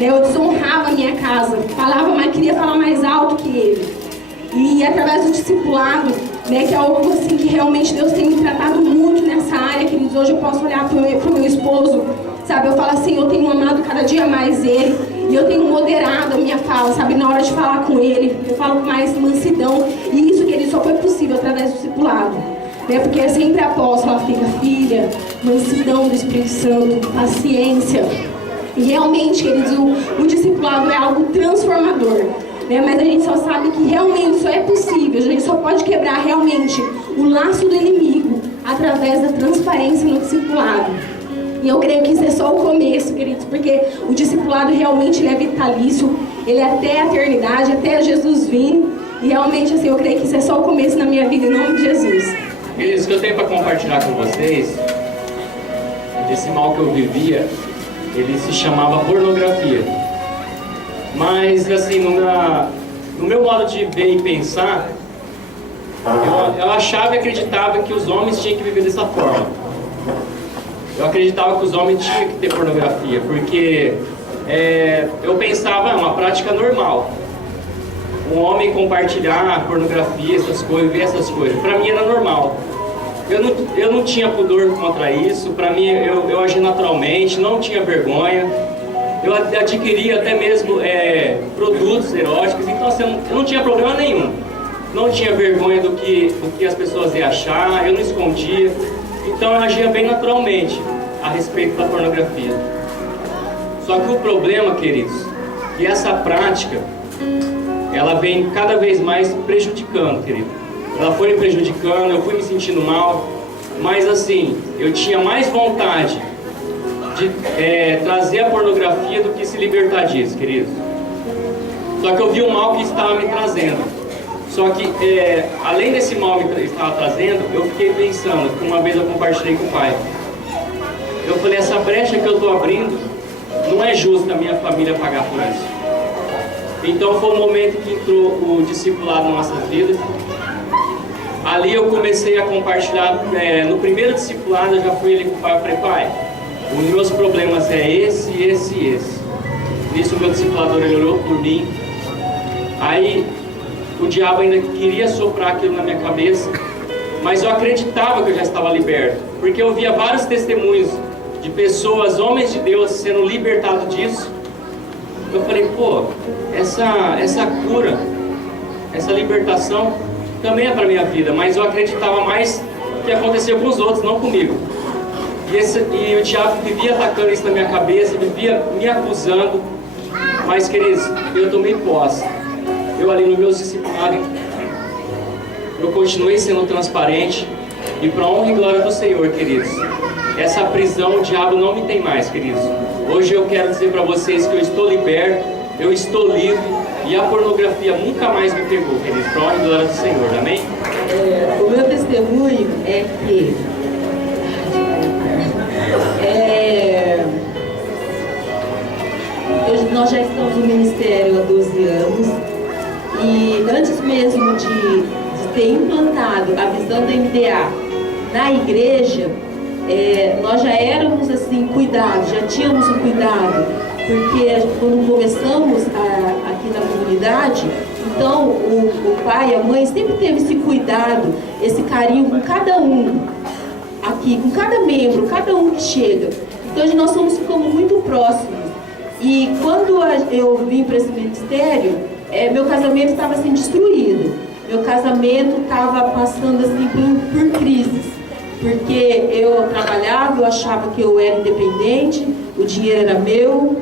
Eu desonrava a minha casa, falava, mas queria falar mais alto que ele. E através do discipulado, que é algo assim que realmente Deus tem me tratado muito nessa área, queridos. Hoje eu posso olhar para o meu esposo, sabe? Eu falo assim, eu tenho amado cada dia mais ele. E eu tenho moderado a minha fala, sabe? Na hora de falar com ele, eu falo com mais mansidão. E isso, querido, só foi possível através do discipulado. Porque sempre a apóstola fica, filha, mansidão do Espírito Santo, paciência. E realmente, queridos, o discipulado é algo transformador, né? Mas a gente só sabe que realmente só é possível, a gente só pode quebrar realmente o laço do inimigo através da transparência no discipulado. E eu creio que isso é só o começo, queridos, porque o discipulado realmente ele é vitalício, ele é até a eternidade, até Jesus vir. E realmente, assim, eu creio que isso é só o começo na minha vida, em nome de Jesus. Queridos, o que eu tenho para compartilhar com vocês, esse mal que eu vivia, ele se chamava pornografia. Mas, assim, no meu modo de ver e pensar, eu achava e acreditava que os homens tinham que viver dessa forma. Eu acreditava que os homens tinham que ter pornografia, porque eu pensava, é uma prática normal. Um homem compartilhar pornografia, essas coisas, ver essas coisas, para mim era normal. Eu não tinha pudor contra isso, para mim eu agi naturalmente, não tinha vergonha. Eu adquiria até mesmo produtos eróticos, então assim, eu não tinha problema nenhum. Não tinha vergonha do que as pessoas iam achar, eu não escondia. Então eu agia bem naturalmente a respeito da pornografia. Só que o problema, queridos, que essa prática, ela vem cada vez mais prejudicando, querido. Ela foi me prejudicando, eu fui me sentindo mal, mas assim, eu tinha mais vontade de trazer a pornografia do que se libertar disso, querido. Só que eu vi o mal que estava me trazendo. Só que, além desse mal que estava trazendo, eu fiquei pensando, que uma vez eu compartilhei com o pai. Eu falei, essa brecha que eu estou abrindo, não é justo a minha família pagar por isso. Então foi o momento que entrou o discipulado nas nossas vidas. Ali eu comecei a compartilhar, no primeiro discipulado eu já fui ali com o pai, eu falei, pai, os meus problemas é esse, esse e esse. Nisso o meu discipulador ele orou por mim. Aí o diabo ainda queria soprar aquilo na minha cabeça, mas eu acreditava que eu já estava liberto, porque eu via vários testemunhos de pessoas, homens de Deus, sendo libertados disso. Eu falei, pô, essa cura, essa libertação também é para minha vida, mas eu acreditava mais que aconteceu com os outros, não comigo. E o diabo vivia atacando isso na minha cabeça, vivia me acusando, mas queridos, eu tomei posse. Eu ali no meu discipulado, eu continuei sendo transparente e para a honra e glória do Senhor, queridos, essa prisão o diabo não me tem mais, queridos. Hoje eu quero dizer para vocês que eu estou liberto, eu estou livre e a pornografia nunca mais me pegou, queridos, para a honra e glória do Senhor, amém? O meu testemunho é que nós já estamos no ministério há 12 anos e antes mesmo de ter implantado a visão da MDA na igreja, nós já éramos assim cuidados, já tínhamos um cuidado, porque quando começamos aqui na comunidade, então o pai e a mãe sempre teve esse cuidado, esse carinho com cada um aqui, com cada membro, cada um que chega. Então hoje nós ficamos muito próximos. E quando eu vim para esse ministério, meu casamento estava assim destruído. Meu casamento estava passando assim por crises. Porque eu trabalhava, eu achava que eu era independente, o dinheiro era meu,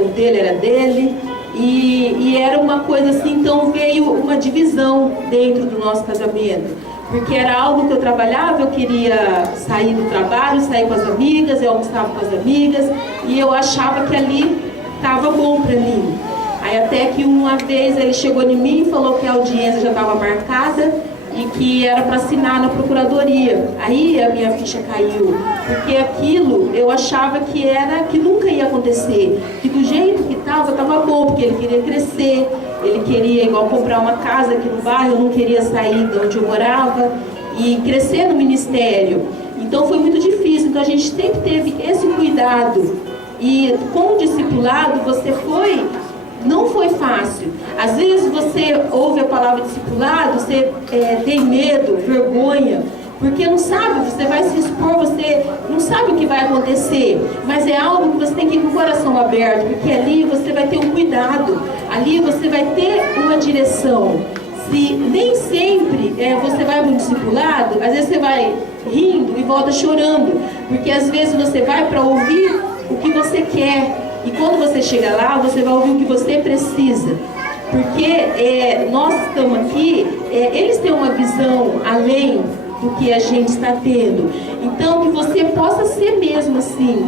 o dele era dele. E era uma coisa assim, então veio uma divisão dentro do nosso casamento. Porque era algo que eu trabalhava, eu queria sair do trabalho, sair com as amigas, eu almoçava com as amigas, e eu achava que ali estava bom para mim. Aí até que uma vez ele chegou em mim e falou que a audiência já estava marcada e que era para assinar na procuradoria. Aí a minha ficha caiu, porque aquilo eu achava que nunca ia acontecer, que do jeito que estava bom, porque ele queria crescer, ele queria igual comprar uma casa aqui no bairro, eu não queria sair de onde eu morava e crescer no ministério. Então foi muito difícil, então a gente sempre teve esse cuidado. E com o discipulado não foi fácil. Às vezes você ouve a palavra discipulado, você tem medo, vergonha, porque não sabe, você vai se expor, você não sabe o que vai acontecer, mas é algo que você tem que ir com o coração aberto, porque ali você vai ter um cuidado, ali você vai ter uma direção. Se nem sempre você vai no discipulado, às vezes você vai rindo e volta chorando, porque às vezes você vai para ouvir o que você quer. E quando você chega lá, você vai ouvir o que você precisa. Porque nós estamos aqui, eles têm uma visão além do que a gente está tendo. Então, que você possa ser mesmo assim,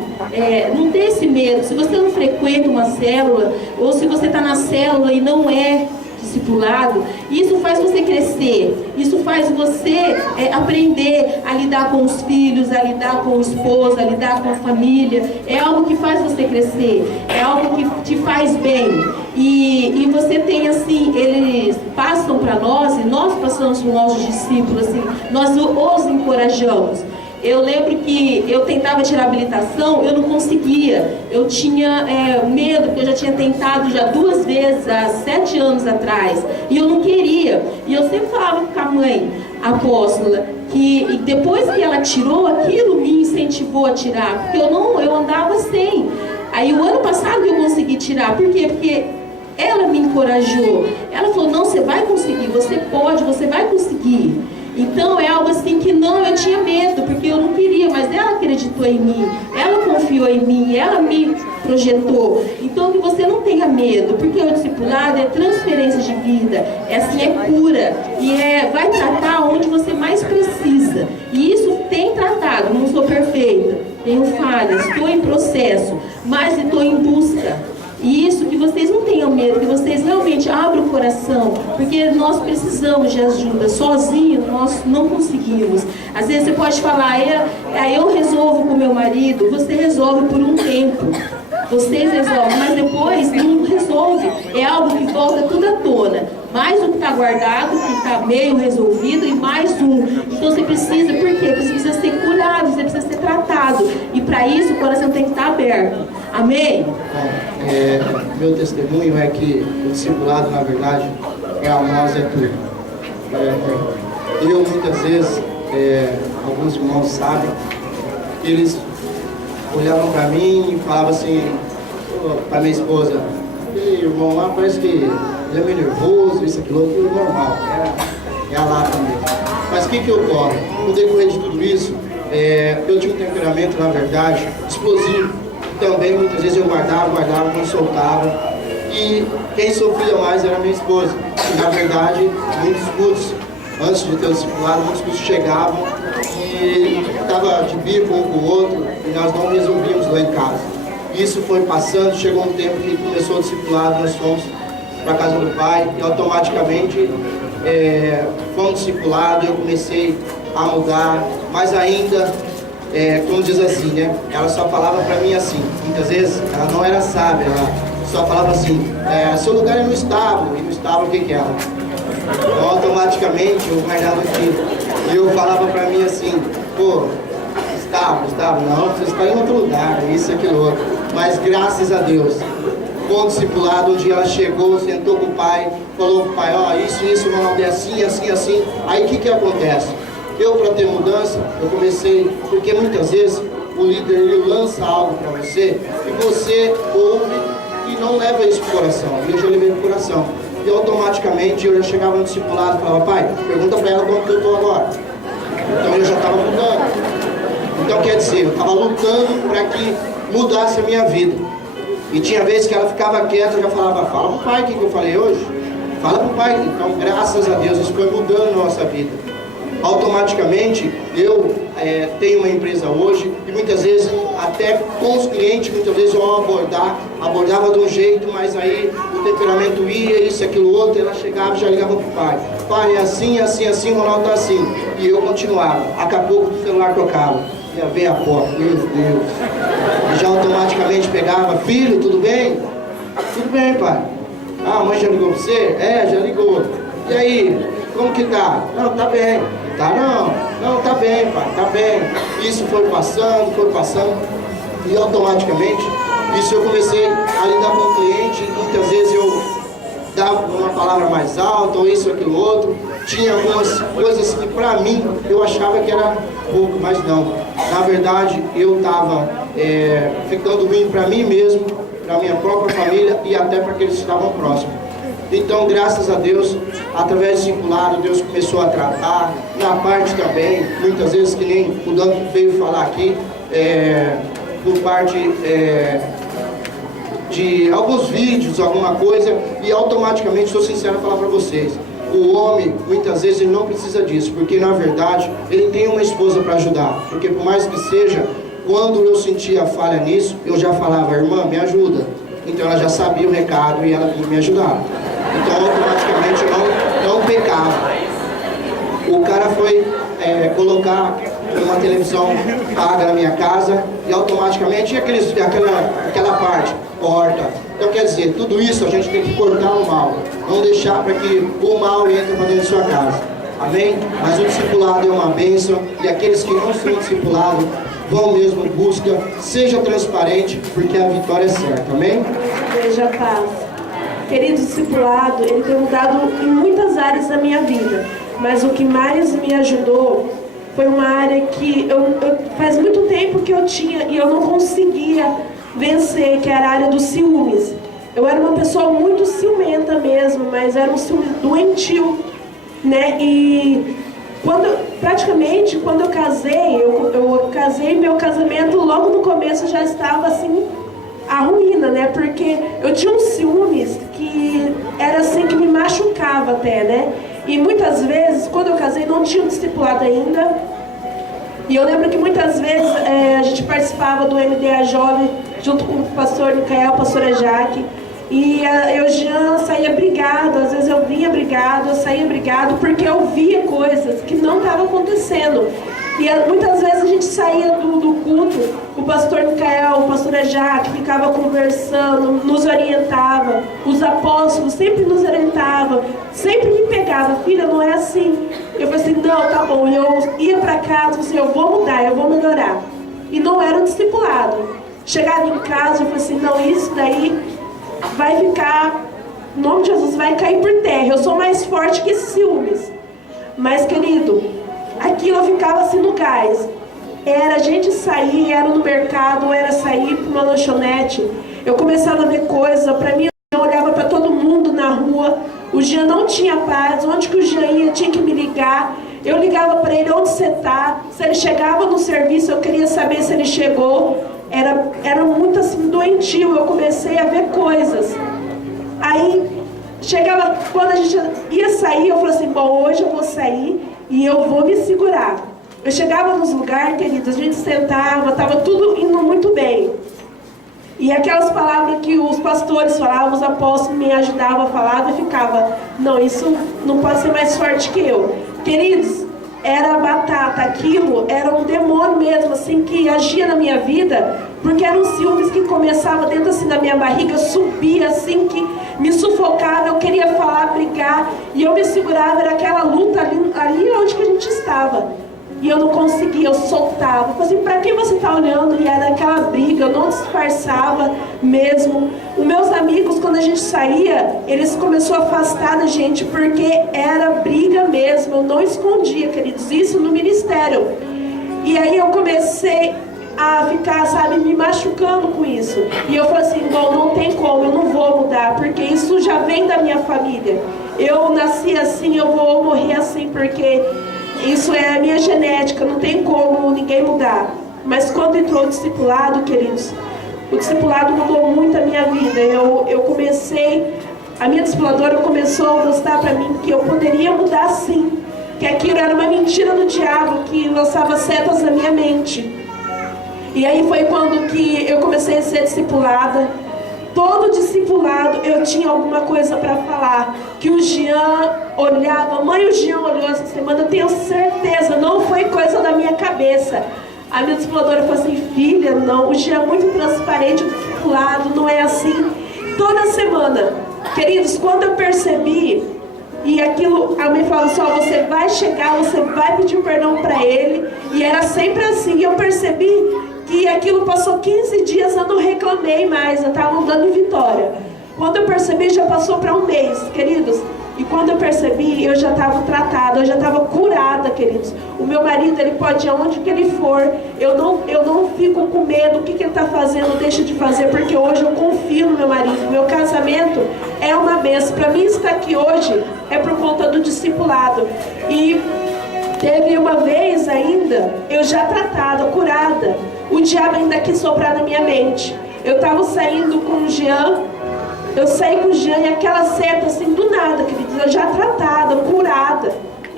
não ter esse medo. Se você não frequenta uma célula, ou se você está na célula e não é discipulado, isso faz você crescer, isso faz você aprender a lidar com os filhos, a lidar com o esposo, a lidar com a família. É algo que faz você crescer, é algo que te faz bem. E você tem assim, eles passam para nós, e nós passamos para os nossos discípulos, assim, nós os encorajamos. Eu lembro que eu tentava tirar a habilitação, eu não conseguia. Eu tinha medo, porque eu já tinha tentado já 2 vezes, há 7 anos atrás. E eu não queria. E eu sempre falava com a mãe apóstola, que depois que ela tirou, aquilo me incentivou a tirar. Porque eu andava sem. Aí o ano passado eu consegui tirar. Por quê? Porque ela me encorajou. Ela falou, não, você vai conseguir, você pode, você vai conseguir. Então é algo assim que eu tinha medo, porque eu não queria, mas ela acreditou em mim, ela confiou em mim, ela me projetou. Então que você não tenha medo, porque o discipulado é transferência de vida, é cura, e vai tratar onde você mais precisa. E isso tem tratado, não sou perfeita, tenho falhas, estou em processo, mas estou em busca. E isso, que vocês não tenham medo, que vocês realmente abram o coração, porque nós precisamos de ajuda, sozinhos nós não conseguimos. Às vezes você pode falar, eu resolvo com meu marido, você resolve por um tempo, vocês resolvem, mas depois não resolve, é algo que volta tudo à tona. Mais um que está guardado, que está meio resolvido, e mais um. Então você precisa, por quê? Você precisa ser curado, você precisa ser tratado. E para isso o coração tem que estar aberto. Amém? Bom, meu testemunho é que o discipulado, na verdade, nós é tudo. Eu, muitas vezes, alguns irmãos sabem, eles olhavam para mim e falavam assim, para minha esposa, e irmão lá parece que ele é meio nervoso, isso, aquilo, outro, normal, é a lata mesmo. Mas o que ocorre? No decorrer de tudo isso, eu tinha um temperamento, na verdade, explosivo. Também muitas vezes eu guardava, não soltava. E quem sofria mais era minha esposa. E, na verdade, muitos cultos, antes de ter o discipulado, muitos cultos chegavam e estava de bico um com o outro e nós não resolvíamos lá em casa. Isso foi passando, chegou um tempo que começou o discipulado, nós fomos para a casa do pai e automaticamente fomos discipulados, eu comecei a mudar, mas ainda... como diz assim, né? Ela só falava pra mim assim, muitas vezes ela não era sábia, ela só falava assim, seu lugar é no estábulo, e no estábulo o que era? Então automaticamente eu guardava aquilo, e eu falava pra mim assim, pô, estábulo, não, você está em outro lugar, isso, aquilo, outro. Mas graças a Deus, com o discipulado, um dia ela chegou, sentou com o pai, falou pro pai, isso, Ronaldo, é assim, aí o que acontece? Eu, para ter mudança, eu comecei, porque muitas vezes o líder ele lança algo para você e você ouve e não leva isso para o coração. E eu já levei para o coração. E automaticamente eu já chegava no discipulado e falava, pai, pergunta para ela como que eu estou agora. Então eu já estava mudando. Então quer dizer, eu estava lutando para que mudasse a minha vida. E tinha vezes que ela ficava quieta, eu já falava, fala para o pai o que eu falei hoje. Fala para o pai. Então graças a Deus isso foi mudando a nossa vida. Automaticamente eu tenho uma empresa hoje e muitas vezes até com os clientes, muitas vezes eu abordava de um jeito, mas aí o temperamento ia, isso, aquilo, outro, ela chegava e já ligava pro pai, é assim, o Ronaldo tá assim, e eu continuava, daqui a pouco o celular tocava, ia ver a porta, meu Deus, e já automaticamente pegava, filho, tudo bem? Tudo bem, pai. Ah, a mãe já ligou pra você? Já ligou. E aí, como que tá? Não, tá bem. Tá não, tá bem, pai, tá bem. Isso foi passando, e automaticamente, isso eu comecei a lidar com o cliente, muitas vezes eu dava uma palavra mais alta, ou isso, aquilo, outro. Tinha algumas coisas que pra mim, eu achava que era pouco, mas não. Na verdade, eu estava ficando ruim pra mim mesmo, pra minha própria família e até para aqueles que estavam próximos. Então, graças a Deus, através do discipulado, Deus começou a tratar, na parte também, muitas vezes, que nem o Dante veio falar aqui, por parte de alguns vídeos, alguma coisa, e automaticamente, sou sincero em falar para vocês, o homem, muitas vezes, ele não precisa disso, porque na verdade, ele tem uma esposa para ajudar, porque por mais que seja, quando eu sentia falha nisso, eu já falava, irmã, me ajuda. Então ela já sabia o recado e ela me ajudava. Então automaticamente eu não pecava. O cara foi colocar uma televisão paga na minha casa e automaticamente aquela parte, corta. Então quer dizer, tudo isso a gente tem que cortar o mal. Não deixar para que o mal entre para dentro de sua casa. Amém? Mas o discipulado é uma bênção e aqueles que não são discipulados, vão mesmo em busca, seja transparente, porque a vitória é certa, amém? Veja a paz. Querido discipulado, ele tem mudado em muitas áreas da minha vida, mas o que mais me ajudou foi uma área que faz muito tempo que eu tinha e eu não conseguia vencer, que era a área dos ciúmes. Eu era uma pessoa muito ciumenta mesmo, mas era um ciúme doentio, né? E praticamente quando eu casei, eu casei, meu casamento logo no começo já estava assim, a ruína, né? Porque eu tinha uns ciúmes que era assim, que me machucava até, né? E muitas vezes, quando eu casei, não tinha um discipulado ainda. E eu lembro que muitas vezes a gente participava do MDA Jovem junto com o pastor Micael, a pastora Jaque. E eu já saía brigado, às vezes eu vinha brigado, eu saía brigado porque eu via coisas que não estavam acontecendo. E muitas vezes a gente saía do culto, o pastor Micael, o pastor Jaque ficava conversando, nos orientava, os apóstolos sempre nos orientavam, sempre me pegavam, filha, não é assim. Eu falei assim, não, tá bom. E eu ia para casa, assim, eu vou mudar, eu vou melhorar. E não era um discipulado. Chegava em casa, eu falei assim, não, isso daí vai ficar, em nome de Jesus, vai cair por terra. Eu sou mais forte que esses ciúmes. Mas, querido, aquilo eu ficava assim no gás. Era a gente sair, era no mercado, era sair para uma lanchonete. Eu começava a ver coisa, para mim, eu olhava para todo mundo na rua. O Jean não tinha paz, onde que o Jean ia, tinha que me ligar. Eu ligava para ele, onde você está? Se ele chegava no serviço, eu queria saber se ele chegou. Era muito assim, doentio, eu comecei a ver coisas. Aí, chegava, quando a gente ia sair, eu falei assim, bom, hoje eu vou sair e eu vou me segurar. Eu chegava nos lugares, queridos, a gente sentava, estava tudo indo muito bem. E aquelas palavras que os pastores falavam, os apóstolos me ajudavam a falar, eu ficava, não, isso não pode ser mais forte que eu. Queridos, era batata, aquilo era um demônio mesmo, assim, que agia na minha vida, porque eram ciúmes que começavam dentro assim da minha barriga, subia assim, que me sufocava, eu queria falar, brigar, e eu me segurava, era aquela luta ali onde que a gente estava. E eu não conseguia, eu soltava. Eu falei assim, pra quem você tá olhando? E era aquela briga, eu não disfarçava mesmo. Os meus amigos, quando a gente saía, eles começaram a afastar da gente, porque era briga mesmo, eu não escondia, queridos, isso no ministério. E aí eu comecei a ficar, sabe, me machucando com isso. E eu falei assim, bom, não tem como, eu não vou mudar, porque isso já vem da minha família. Eu nasci assim, eu vou morrer assim, porque isso é a minha genética, não tem como ninguém mudar. Mas quando entrou o discipulado, queridos, o discipulado mudou muito a minha vida. Eu comecei, a minha discipuladora começou a mostrar para mim que eu poderia mudar sim, que aquilo era uma mentira do diabo que lançava setas na minha mente. E aí foi quando que eu comecei a ser discipulada. Todo discipulado eu tinha alguma coisa para falar. Que o Jean olhava, mãe, o Jean olhou essa semana, eu tenho certeza, não foi coisa da minha cabeça. A minha discipuladora falou assim, filha, não, o Jean é muito transparente, o discipulado não é assim. Toda semana, queridos, quando eu percebi, e aquilo, a mãe falou assim, ó, você vai chegar, você vai pedir perdão para ele, e era sempre assim, e eu percebi que aquilo passou 15 dias, eu não reclamei mais, eu estava andando em vitória. Quando eu percebi, já passou para um mês, queridos. E quando eu percebi, eu já estava tratada, eu já estava curada, queridos. O meu marido, ele pode ir aonde que ele for, eu não fico com medo, o que ele está fazendo, deixa de fazer, porque hoje eu confio no meu marido. Meu casamento é uma bênção. Para mim estar aqui hoje é por conta do discipulado. E teve uma vez ainda, eu já tratada, curada, o diabo ainda quis soprar na minha mente. Eu estava saindo com o Jean, eu saí com o Jean e aquela seta, assim, do nada, queridos, eu já tratada, curada.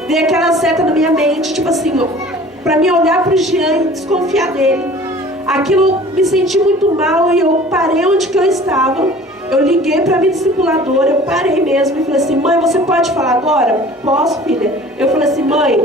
Veio aquela seta na minha mente, tipo assim, para mim olhar para o Jean e desconfiar dele. Aquilo, me senti muito mal e eu parei onde que eu estava. Eu liguei para a minha discipuladora, eu parei mesmo e falei assim, mãe, você pode falar agora? Posso, filha? Eu falei assim, mãe,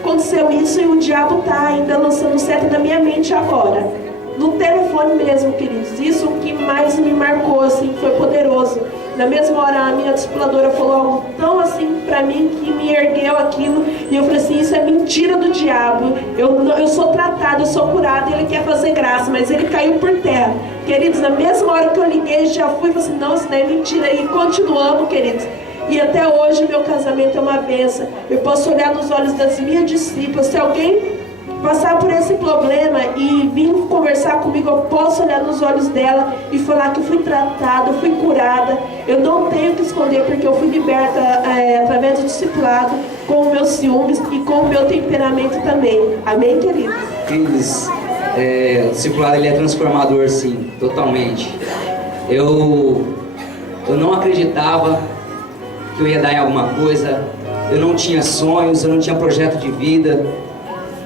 aconteceu isso e o diabo está ainda lançando seta na minha mente agora. No telefone mesmo, queridos. Isso que mais me marcou, assim, foi poderoso. Na mesma hora, a minha discipuladora falou algo tão assim pra mim que me ergueu aquilo. E eu falei assim, isso é mentira do diabo. Eu sou tratada, eu sou curada, ele quer fazer graça, mas ele caiu por terra. Queridos, na mesma hora que eu liguei, já fui e falei assim, não, isso não é mentira. E continuamos, queridos. E até hoje, meu casamento é uma bênção. Eu posso olhar nos olhos das minhas discípulas. Se alguém passar por esse problema e vir conversar comigo, eu posso olhar nos olhos dela e falar que eu fui tratada, eu fui curada. Eu não tenho que esconder, porque eu fui liberta através do discipulado, com o meu ciúmes e com o meu temperamento também. Amém, queridos? Queridos, o discipulado ele é transformador, sim, totalmente. Eu não acreditava que eu ia dar em alguma coisa, eu não tinha sonhos, eu não tinha projeto de vida.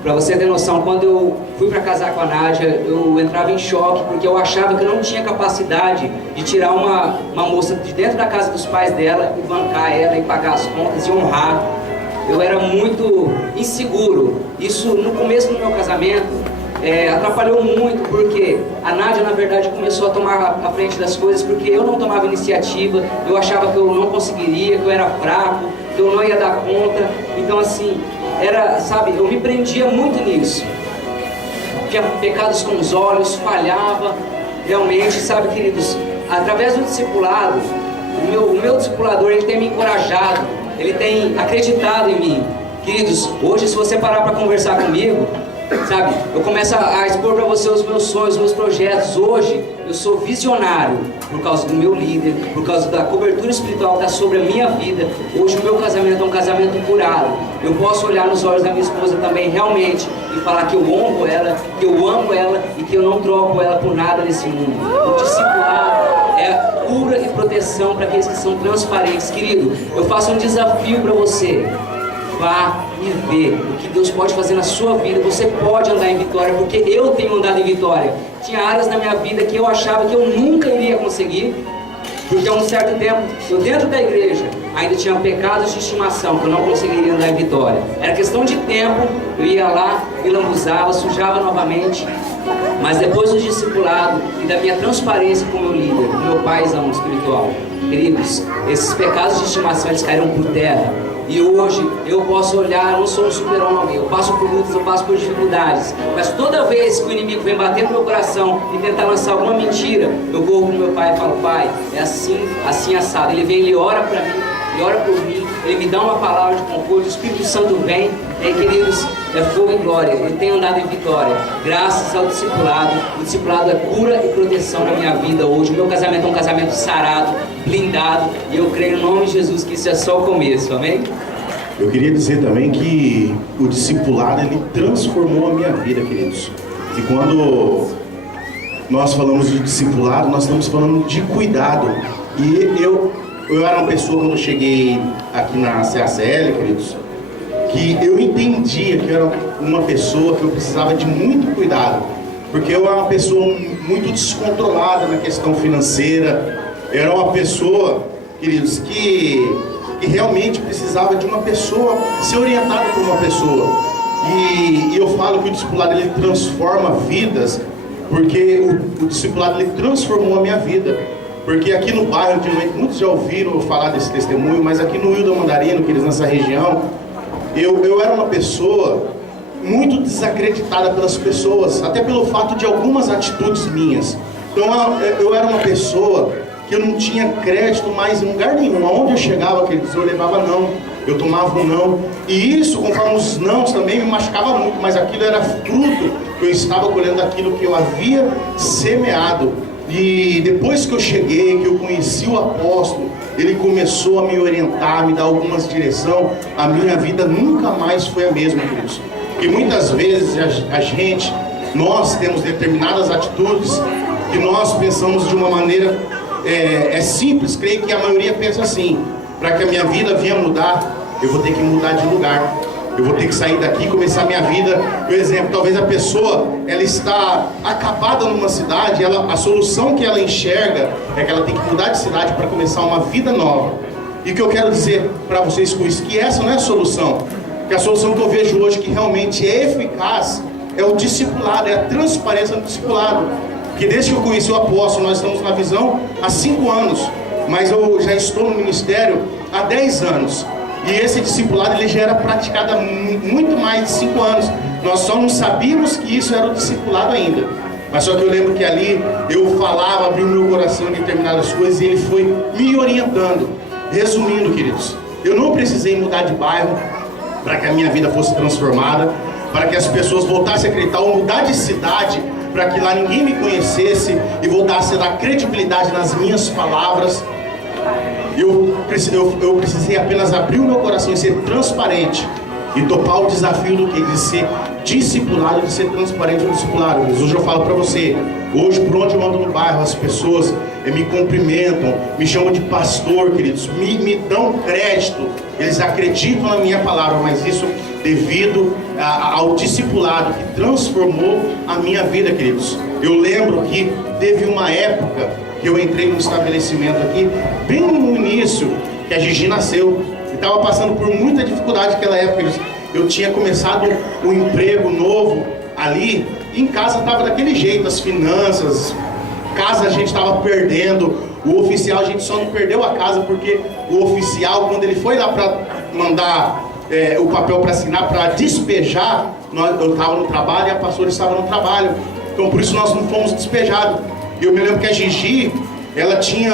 Pra você ter noção, quando eu fui para casar com a Nádia, eu entrava em choque, porque eu achava que eu não tinha capacidade de tirar uma moça de dentro da casa dos pais dela e bancar ela e pagar as contas e honrar. Eu era muito inseguro. Isso no começo do meu casamento atrapalhou muito, porque a Nádia na verdade começou a tomar a frente das coisas, porque eu não tomava iniciativa, eu achava que eu não conseguiria, que eu era fraco, que eu não ia dar conta. Então assim, eu me prendia muito nisso. Tinha pecados com os olhos, falhava, realmente, sabe, queridos, através do discipulado, o meu discipulador, ele tem me encorajado, ele tem acreditado em mim. Queridos, hoje se você parar para conversar comigo, sabe, eu começo a expor para você os meus sonhos, os meus projetos. Hoje eu sou visionário por causa do meu líder, por causa da cobertura espiritual que está sobre a minha vida. Hoje o meu casamento é um casamento curado. Eu posso olhar nos olhos da minha esposa também realmente e falar que eu honro ela, que eu amo ela e que eu não troco ela por nada nesse mundo. O discipulado é cura e proteção para aqueles que são transparentes. Querido, eu faço um desafio para você. Vá e vê o que Deus pode fazer na sua vida. Você pode andar em vitória, porque eu tenho andado em vitória. Tinha áreas na minha vida que eu achava que eu nunca iria conseguir, porque há um certo tempo, eu dentro da igreja, ainda tinha pecados de estimação que eu não conseguiria andar em vitória. Era questão de tempo, eu ia lá, me lambuzava, sujava novamente. Mas depois do discipulado e da minha transparência com o meu líder, com meu paizão espiritual, queridos, esses pecados de estimação, eles caíram por terra. E hoje eu posso olhar, eu não sou um super-homem, eu passo por lutas, eu passo por dificuldades, mas toda vez que o inimigo vem bater no meu coração e tentar lançar alguma mentira, eu corro pro meu pai e falo, pai, é assim, assim assado. Ele vem, ele ora para mim, ele ora por mim, ele me dá uma palavra de conforto, o Espírito Santo vem, e queridos, é fogo e glória, ele tem andado em vitória, graças ao discipulado. O discipulado é cura e proteção na minha vida hoje. O meu casamento é um casamento sarado, blindado, e eu creio no nome de Jesus que isso é só o começo, amém? Eu queria dizer também que o discipulado, ele transformou a minha vida, queridos. E quando nós falamos de discipulado, nós estamos falando de cuidado. E eu era uma pessoa, quando eu cheguei aqui na CACL, queridos, que eu entendia que eu era uma pessoa que eu precisava de muito cuidado, porque eu era uma pessoa muito descontrolada na questão financeira. Eu era uma pessoa, queridos, que realmente precisava de uma pessoa, ser orientado por uma pessoa. E eu falo que o discipulado, ele transforma vidas, porque o discipulado, ele transformou a minha vida. Porque aqui no bairro, muitos já ouviram eu falar desse testemunho, mas aqui no Hilda Mandarino, queridos, nessa região, eu era uma pessoa muito desacreditada pelas pessoas, até pelo fato de algumas atitudes minhas. Então eu era uma pessoa que eu não tinha crédito mais em lugar nenhum. Aonde eu chegava, queridos, eu levava não, eu tomava um não. E isso, conforme os nãos, também me machucava muito, mas aquilo era fruto que eu estava colhendo daquilo que eu havia semeado. E depois que eu cheguei, que eu conheci o apóstolo, ele começou a me orientar, me dar algumas direções. A minha vida nunca mais foi a mesma, queridos. Porque muitas vezes a gente nós temos determinadas atitudes que nós pensamos de uma maneira simples. Creio que a maioria pensa assim: para que a minha vida venha mudar, eu vou ter que mudar de lugar. Eu vou ter que sair daqui e começar a minha vida. Por exemplo, talvez a pessoa, ela está acabada numa cidade, a solução que ela enxerga é que ela tem que mudar de cidade para começar uma vida nova. E o que eu quero dizer para vocês com isso, que essa não é a solução. Que a solução que eu vejo hoje, que realmente é eficaz, é o discipulado, é a transparência do discipulado. Porque desde que eu conheci o apóstolo, nós estamos na visão há 5 anos, mas eu já estou no ministério há 10 anos. E esse discipulado ele já era praticado há muito mais de 5 anos. Nós só não sabíamos que isso era o discipulado ainda. Mas só que eu lembro que ali eu falava, abri o meu coração em determinadas coisas e ele foi me orientando. Resumindo, queridos, eu não precisei mudar de bairro para que a minha vida fosse transformada, para que as pessoas voltassem a acreditar, ou mudar de cidade para que lá ninguém me conhecesse e voltasse a dar credibilidade nas minhas palavras. Eu precisei apenas abrir o meu coração e ser transparente e topar o desafio do que? De ser discipulado, de ser transparente no discipulado. Hoje eu falo para você, hoje por onde eu ando no bairro, as pessoas me cumprimentam, me chamam de pastor, queridos, me dão crédito, eles acreditam na minha palavra, mas isso devido ao discipulado que transformou a minha vida, queridos. Eu lembro que teve uma época que eu entrei num estabelecimento aqui, bem no início, que a Gigi nasceu, e estava passando por muita dificuldade naquela época. Eu tinha começado um emprego novo ali, e em casa estava daquele jeito, as finanças, casa a gente estava perdendo, o oficial a gente só não perdeu a casa, porque o oficial, quando ele foi lá para mandar o papel para assinar, para despejar, eu estava no trabalho e a pastora estava no trabalho, então por isso nós não fomos despejados. E eu me lembro que a Gigi, ela tinha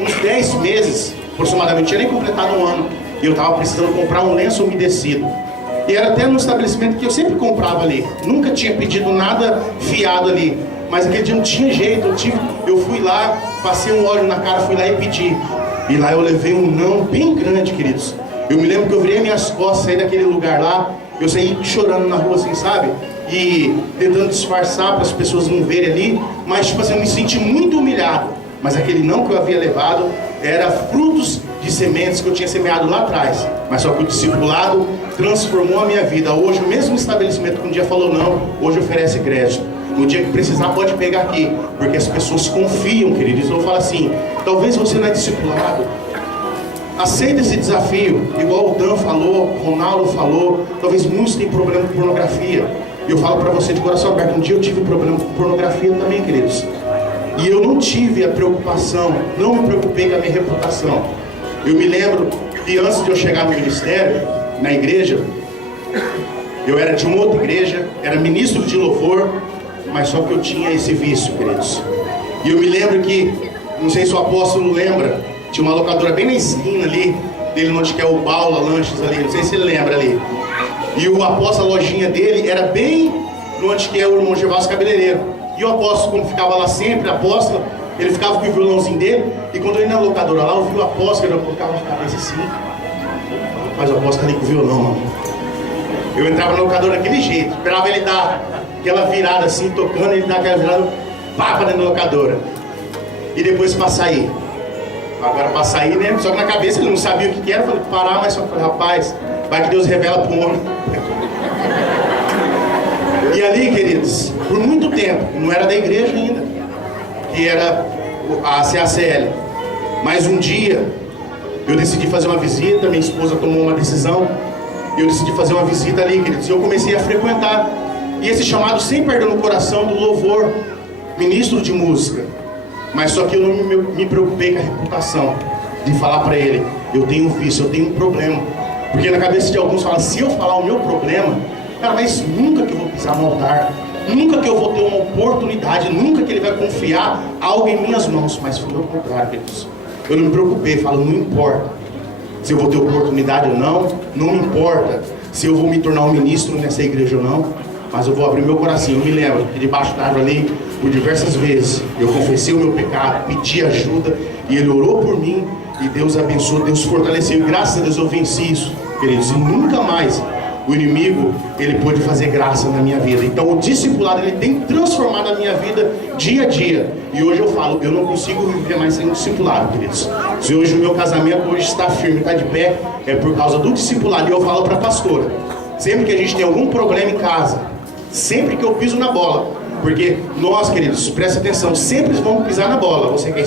uns 10 meses, aproximadamente, tinha nem completado 1 ano. E eu estava precisando comprar um lenço umedecido. E era até no estabelecimento que eu sempre comprava ali. Nunca tinha pedido nada fiado ali. Mas aquele dia não tinha jeito. Eu fui lá, passei um óleo na cara, fui lá e pedi. E lá eu levei um não bem grande, queridos. Eu me lembro que eu virei minhas costas, saí daquele lugar lá. Eu saí chorando na rua assim, sabe? E tentando disfarçar para as pessoas não verem ali, mas tipo assim, eu me senti muito humilhado. Mas aquele não que eu havia levado era frutos de sementes que eu tinha semeado lá atrás. Mas só que o discipulado transformou a minha vida. Hoje o mesmo estabelecimento que um dia falou não, hoje oferece crédito. No dia que precisar pode pegar aqui, porque as pessoas confiam, queridos. Eu falo assim, talvez você não é discipulado, aceita esse desafio, igual o Dan falou, o Ronaldo falou. Talvez muitos tenham problema com pornografia. Eu falo para você de coração aberto, um dia eu tive problema com pornografia também, queridos. E eu não tive a preocupação, não me preocupei com a minha reputação. Eu me lembro que antes de eu chegar no ministério, na igreja, eu era de uma outra igreja, era ministro de louvor, mas só que eu tinha esse vício, queridos. E eu me lembro que, não sei se o apóstolo lembra, tinha uma locadora bem na esquina ali, dele onde que é o Paula Lanches ali, não sei se ele lembra ali. E o apóstolo, a lojinha dele era bem onde que é o irmão Gervásio Cabeleireiro. E o apóstolo, como ficava lá sempre, apóstolo, ele ficava com o violãozinho dele. E quando eu ia na locadora lá, eu vi o apóstolo, ele colocava a cabeça assim. Mas o apóstolo tá ali com o violão, mano. Eu entrava na locadora daquele jeito, esperava ele dar aquela virada assim, tocando, ele dar aquela virada, pá, pra dentro da locadora. E depois pra sair. Agora pra sair, né? Só que na cabeça ele não sabia o que era, eu falei, parar, mas só falei, rapaz, vai que Deus revela pro homem. E ali, queridos, por muito tempo, não era da igreja ainda, que era a CACL. Mas um dia, eu decidi fazer uma visita, minha esposa tomou uma decisão, e eu decidi fazer uma visita ali, queridos, e eu comecei a frequentar. E esse chamado sempre ardeu no coração do louvor, ministro de música. Mas só que eu não me preocupei com a reputação, de falar para ele, eu tenho um vício, eu tenho um problema. Porque na cabeça de alguns fala, se eu falar o meu problema, cara, mas nunca que eu vou pisar no altar, nunca que eu vou ter uma oportunidade, nunca que ele vai confiar algo em minhas mãos. Mas foi o contrário, queridos. Eu não me preocupei, falo, não importa se eu vou ter oportunidade ou não, não me importa se eu vou me tornar um ministro nessa igreja ou não, mas eu vou abrir meu coração. Eu me lembro que debaixo da árvore ali, por diversas vezes, eu confessei o meu pecado, pedi ajuda, e ele orou por mim, e Deus abençoou, Deus fortaleceu, e graças a Deus eu venci isso, queridos, e nunca mais o inimigo, ele pôde fazer graça na minha vida. Então o discipulado, ele tem transformado a minha vida dia a dia. E hoje eu falo, eu não consigo viver mais sem discipulado, queridos. Se hoje o meu casamento hoje está firme, está de pé, é por causa do discipulado. E eu falo para a pastora, sempre que a gente tem algum problema em casa, sempre que eu piso na bola, porque nós, queridos, presta atenção, sempre vamos pisar na bola. Você que é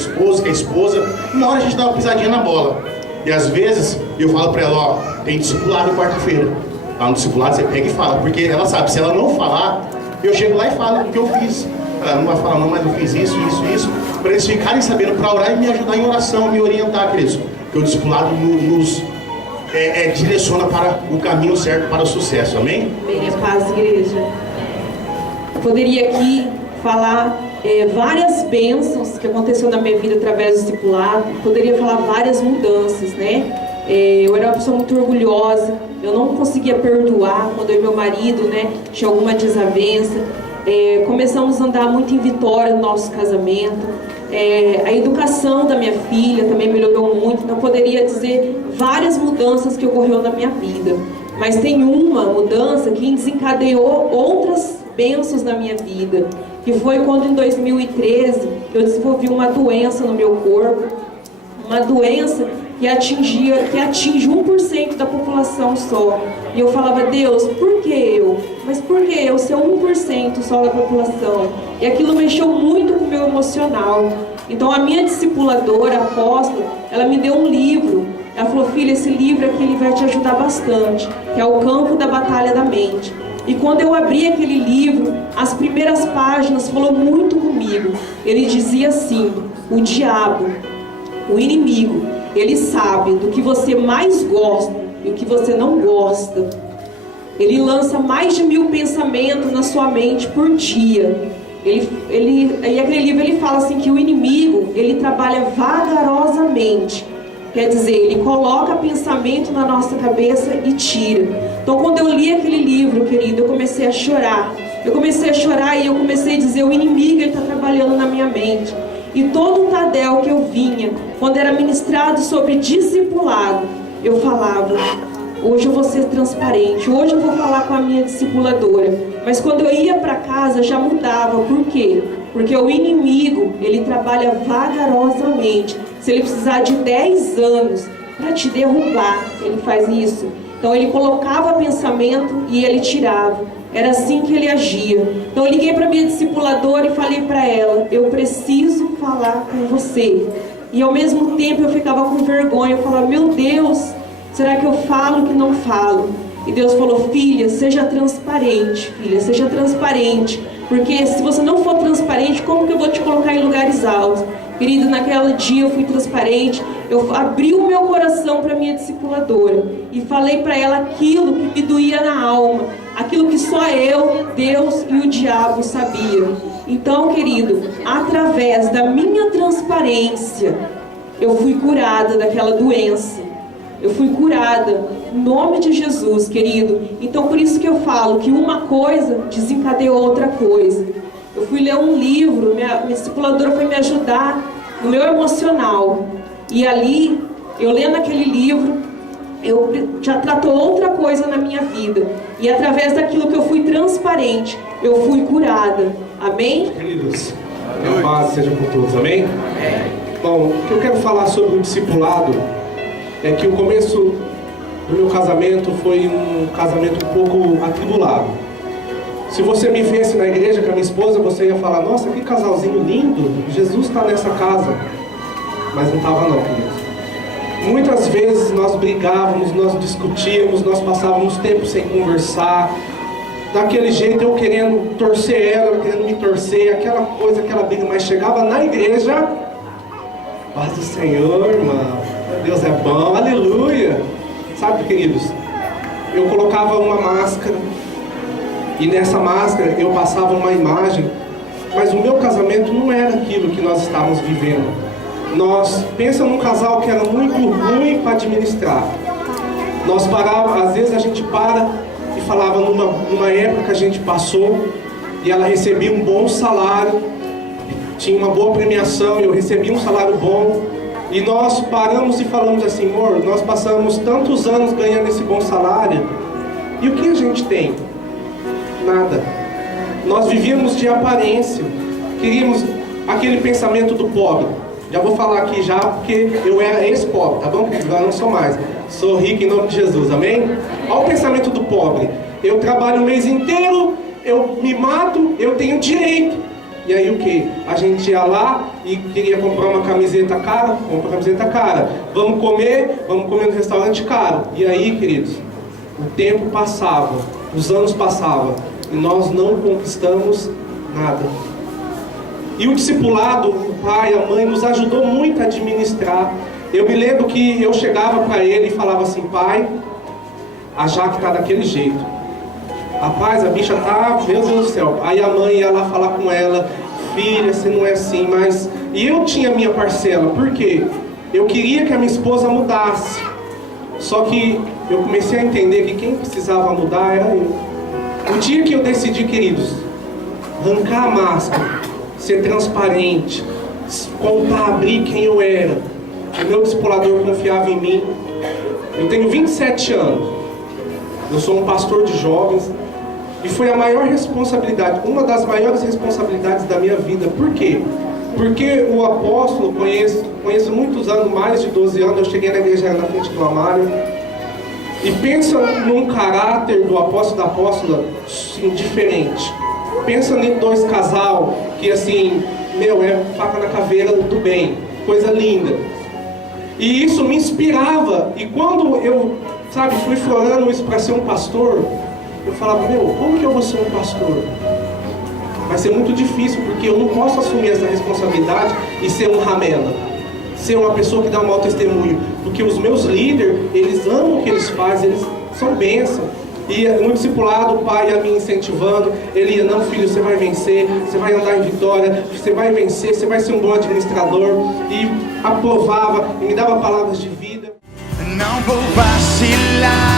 esposa, uma hora a gente dá uma pisadinha na bola. E às vezes eu falo para ela, ó, tem discipulado quarta-feira. Lá no discipulado você pega e fala, porque ela sabe, se ela não falar, eu chego lá e falo o que eu fiz. Ela não vai falar, não, mas eu fiz isso, para eles ficarem sabendo, para orar e me ajudar em oração, me orientar, queridos. Porque o discipulado nos direciona para o caminho certo para o sucesso, amém? Bem, a paz, igreja. Poderia aqui falar várias bênçãos que aconteceu na minha vida através do discipulado. Poderia falar várias mudanças, né? Eu era uma pessoa muito orgulhosa, eu não conseguia perdoar quando eu e meu marido, né, tinha alguma desavença. Começamos a andar muito em vitória no nosso casamento. A educação da minha filha também melhorou muito. Então, eu poderia dizer várias mudanças que ocorreu na minha vida. Mas tem uma mudança que desencadeou outras bênçãos na minha vida, que foi quando em 2013 eu desenvolvi uma doença no meu corpo, uma doença que atinge 1% da população só. E eu falava, Deus, por que eu? Mas por que eu ser 1% só da população? E aquilo mexeu muito com o meu emocional. Então a minha discipuladora, a apóstola, ela me deu um livro. Ela falou, filha, esse livro aqui ele vai te ajudar bastante, que é O Campo da Batalha da Mente. E quando eu abri aquele livro, as primeiras páginas falou muito comigo. Ele dizia assim, o diabo, o inimigo, ele sabe do que você mais gosta e o que você não gosta. Ele lança mais de 1000 pensamentos na sua mente por dia. E aquele livro ele fala assim que o inimigo, ele trabalha vagarosamente. Quer dizer, ele coloca pensamento na nossa cabeça e tira. Então, quando eu li aquele livro, querido, eu comecei a chorar. Eu comecei a chorar e eu comecei a dizer, o inimigo ele está trabalhando na minha mente. E todo o Tadel que eu vinha, quando era ministrado sobre discipulado, eu falava, hoje eu vou ser transparente, hoje eu vou falar com a minha discipuladora. Mas quando eu ia para casa, já mudava. Por quê? Porque o inimigo, ele trabalha vagarosamente. Se ele precisar de 10 anos para te derrubar, ele faz isso. Então ele colocava pensamento e ele tirava. Era assim que ele agia. Então eu liguei para minha discipuladora e falei para ela, eu preciso falar com você. E ao mesmo tempo eu ficava com vergonha, eu falava, meu Deus, será que eu falo que não falo? E Deus falou, filha, seja transparente, filha, seja transparente. Porque se você não for transparente, como que eu vou te colocar em lugares altos? Querido, naquele dia eu fui transparente, eu abri o meu coração para minha discipuladora e falei para ela aquilo que me doía na alma, aquilo que só eu, Deus e o diabo sabiam. Então, querido, através da minha transparência, eu fui curada daquela doença. Eu fui curada, em nome de Jesus, querido. Então, por isso que eu falo que uma coisa desencadeou outra coisa. Eu fui ler um livro, minha discipuladora foi me ajudar no meu emocional. E ali, eu lendo aquele livro, eu já tratou outra coisa na minha vida. E através daquilo que eu fui transparente, eu fui curada. Amém? Queridos, a paz seja com todos, amém? Bom, o que eu quero falar sobre o discipulado é que o começo do meu casamento foi um casamento um pouco atribulado. Se você me visse na igreja com a minha esposa, você ia falar, nossa, que casalzinho lindo, Jesus está nessa casa. Mas não estava não, queridos. Muitas vezes nós brigávamos, nós discutíamos, nós passávamos tempo sem conversar. Daquele jeito, eu querendo torcer ela, querendo me torcer, aquela coisa, aquela briga. Mas chegava na igreja, paz do Senhor, irmão, Deus é bom, aleluia. Sabe, queridos, eu colocava uma máscara, e nessa máscara eu passava uma imagem, mas o meu casamento não era aquilo que nós estávamos vivendo. Pensa num casal que era muito ruim para administrar. Nós parávamos, às vezes a gente para e falava numa época que a gente passou, e ela recebia um bom salário, tinha uma boa premiação, eu recebia um salário bom, e nós paramos e falamos assim, amor, nós passamos tantos anos ganhando esse bom salário, E o que a gente tem? Nada. Nós vivíamos de aparência. Queríamos aquele pensamento do pobre. Já vou falar aqui já, porque eu era ex-pobre, tá bom? Agora não sou mais. Sou rico em nome de Jesus, amém? Olha o pensamento do pobre. Eu trabalho o mês inteiro, eu me mato, eu tenho direito. E aí o que? A gente ia lá e queria comprar uma camiseta cara, compra camiseta cara. Vamos comer no restaurante caro. E aí, queridos, o tempo passava, os anos passavam, e nós não conquistamos nada. E o discipulado, o pai, a mãe, nos ajudou muito a administrar. Eu me lembro que eu chegava para ele e falava assim: pai, a Jaque está daquele jeito. Rapaz, a bicha tá, meu Deus do céu. Aí a mãe ia lá falar com ela: filha, você não é assim, mas... E eu tinha a minha parcela, por quê? Eu queria que a minha esposa mudasse. Só que eu comecei a entender que quem precisava mudar era eu. O dia que eu decidi, queridos, arrancar a máscara, ser transparente, contar, abrir quem eu era, o meu discipulador confiava em mim. Eu tenho 27 anos, eu sou um pastor de jovens, e foi a maior responsabilidade, uma das maiores responsabilidades da minha vida. Por quê? Porque o apóstolo, conheço muitos anos, mais de 12 anos, eu cheguei na igreja na frente do Amário, e pensa num caráter do apóstolo e da apóstola, sim, diferente. Pensa em dois casal que assim, é faca na caveira do bem, coisa linda. E isso me inspirava. E quando eu, fui florando isso para ser um pastor, eu falava: como que eu vou ser um pastor? Vai ser muito difícil, porque eu não posso assumir essa responsabilidade e ser um ramela, ser uma pessoa que dá um mau testemunho, porque os meus líderes, eles amam o que eles fazem, eles são bênção. E no discipulado, o pai ia me incentivando. Ele ia: não, filho, você vai vencer, você vai andar em vitória, você vai vencer, você vai ser um bom administrador. E aprovava e me dava palavras de vida. Não vou vacilar.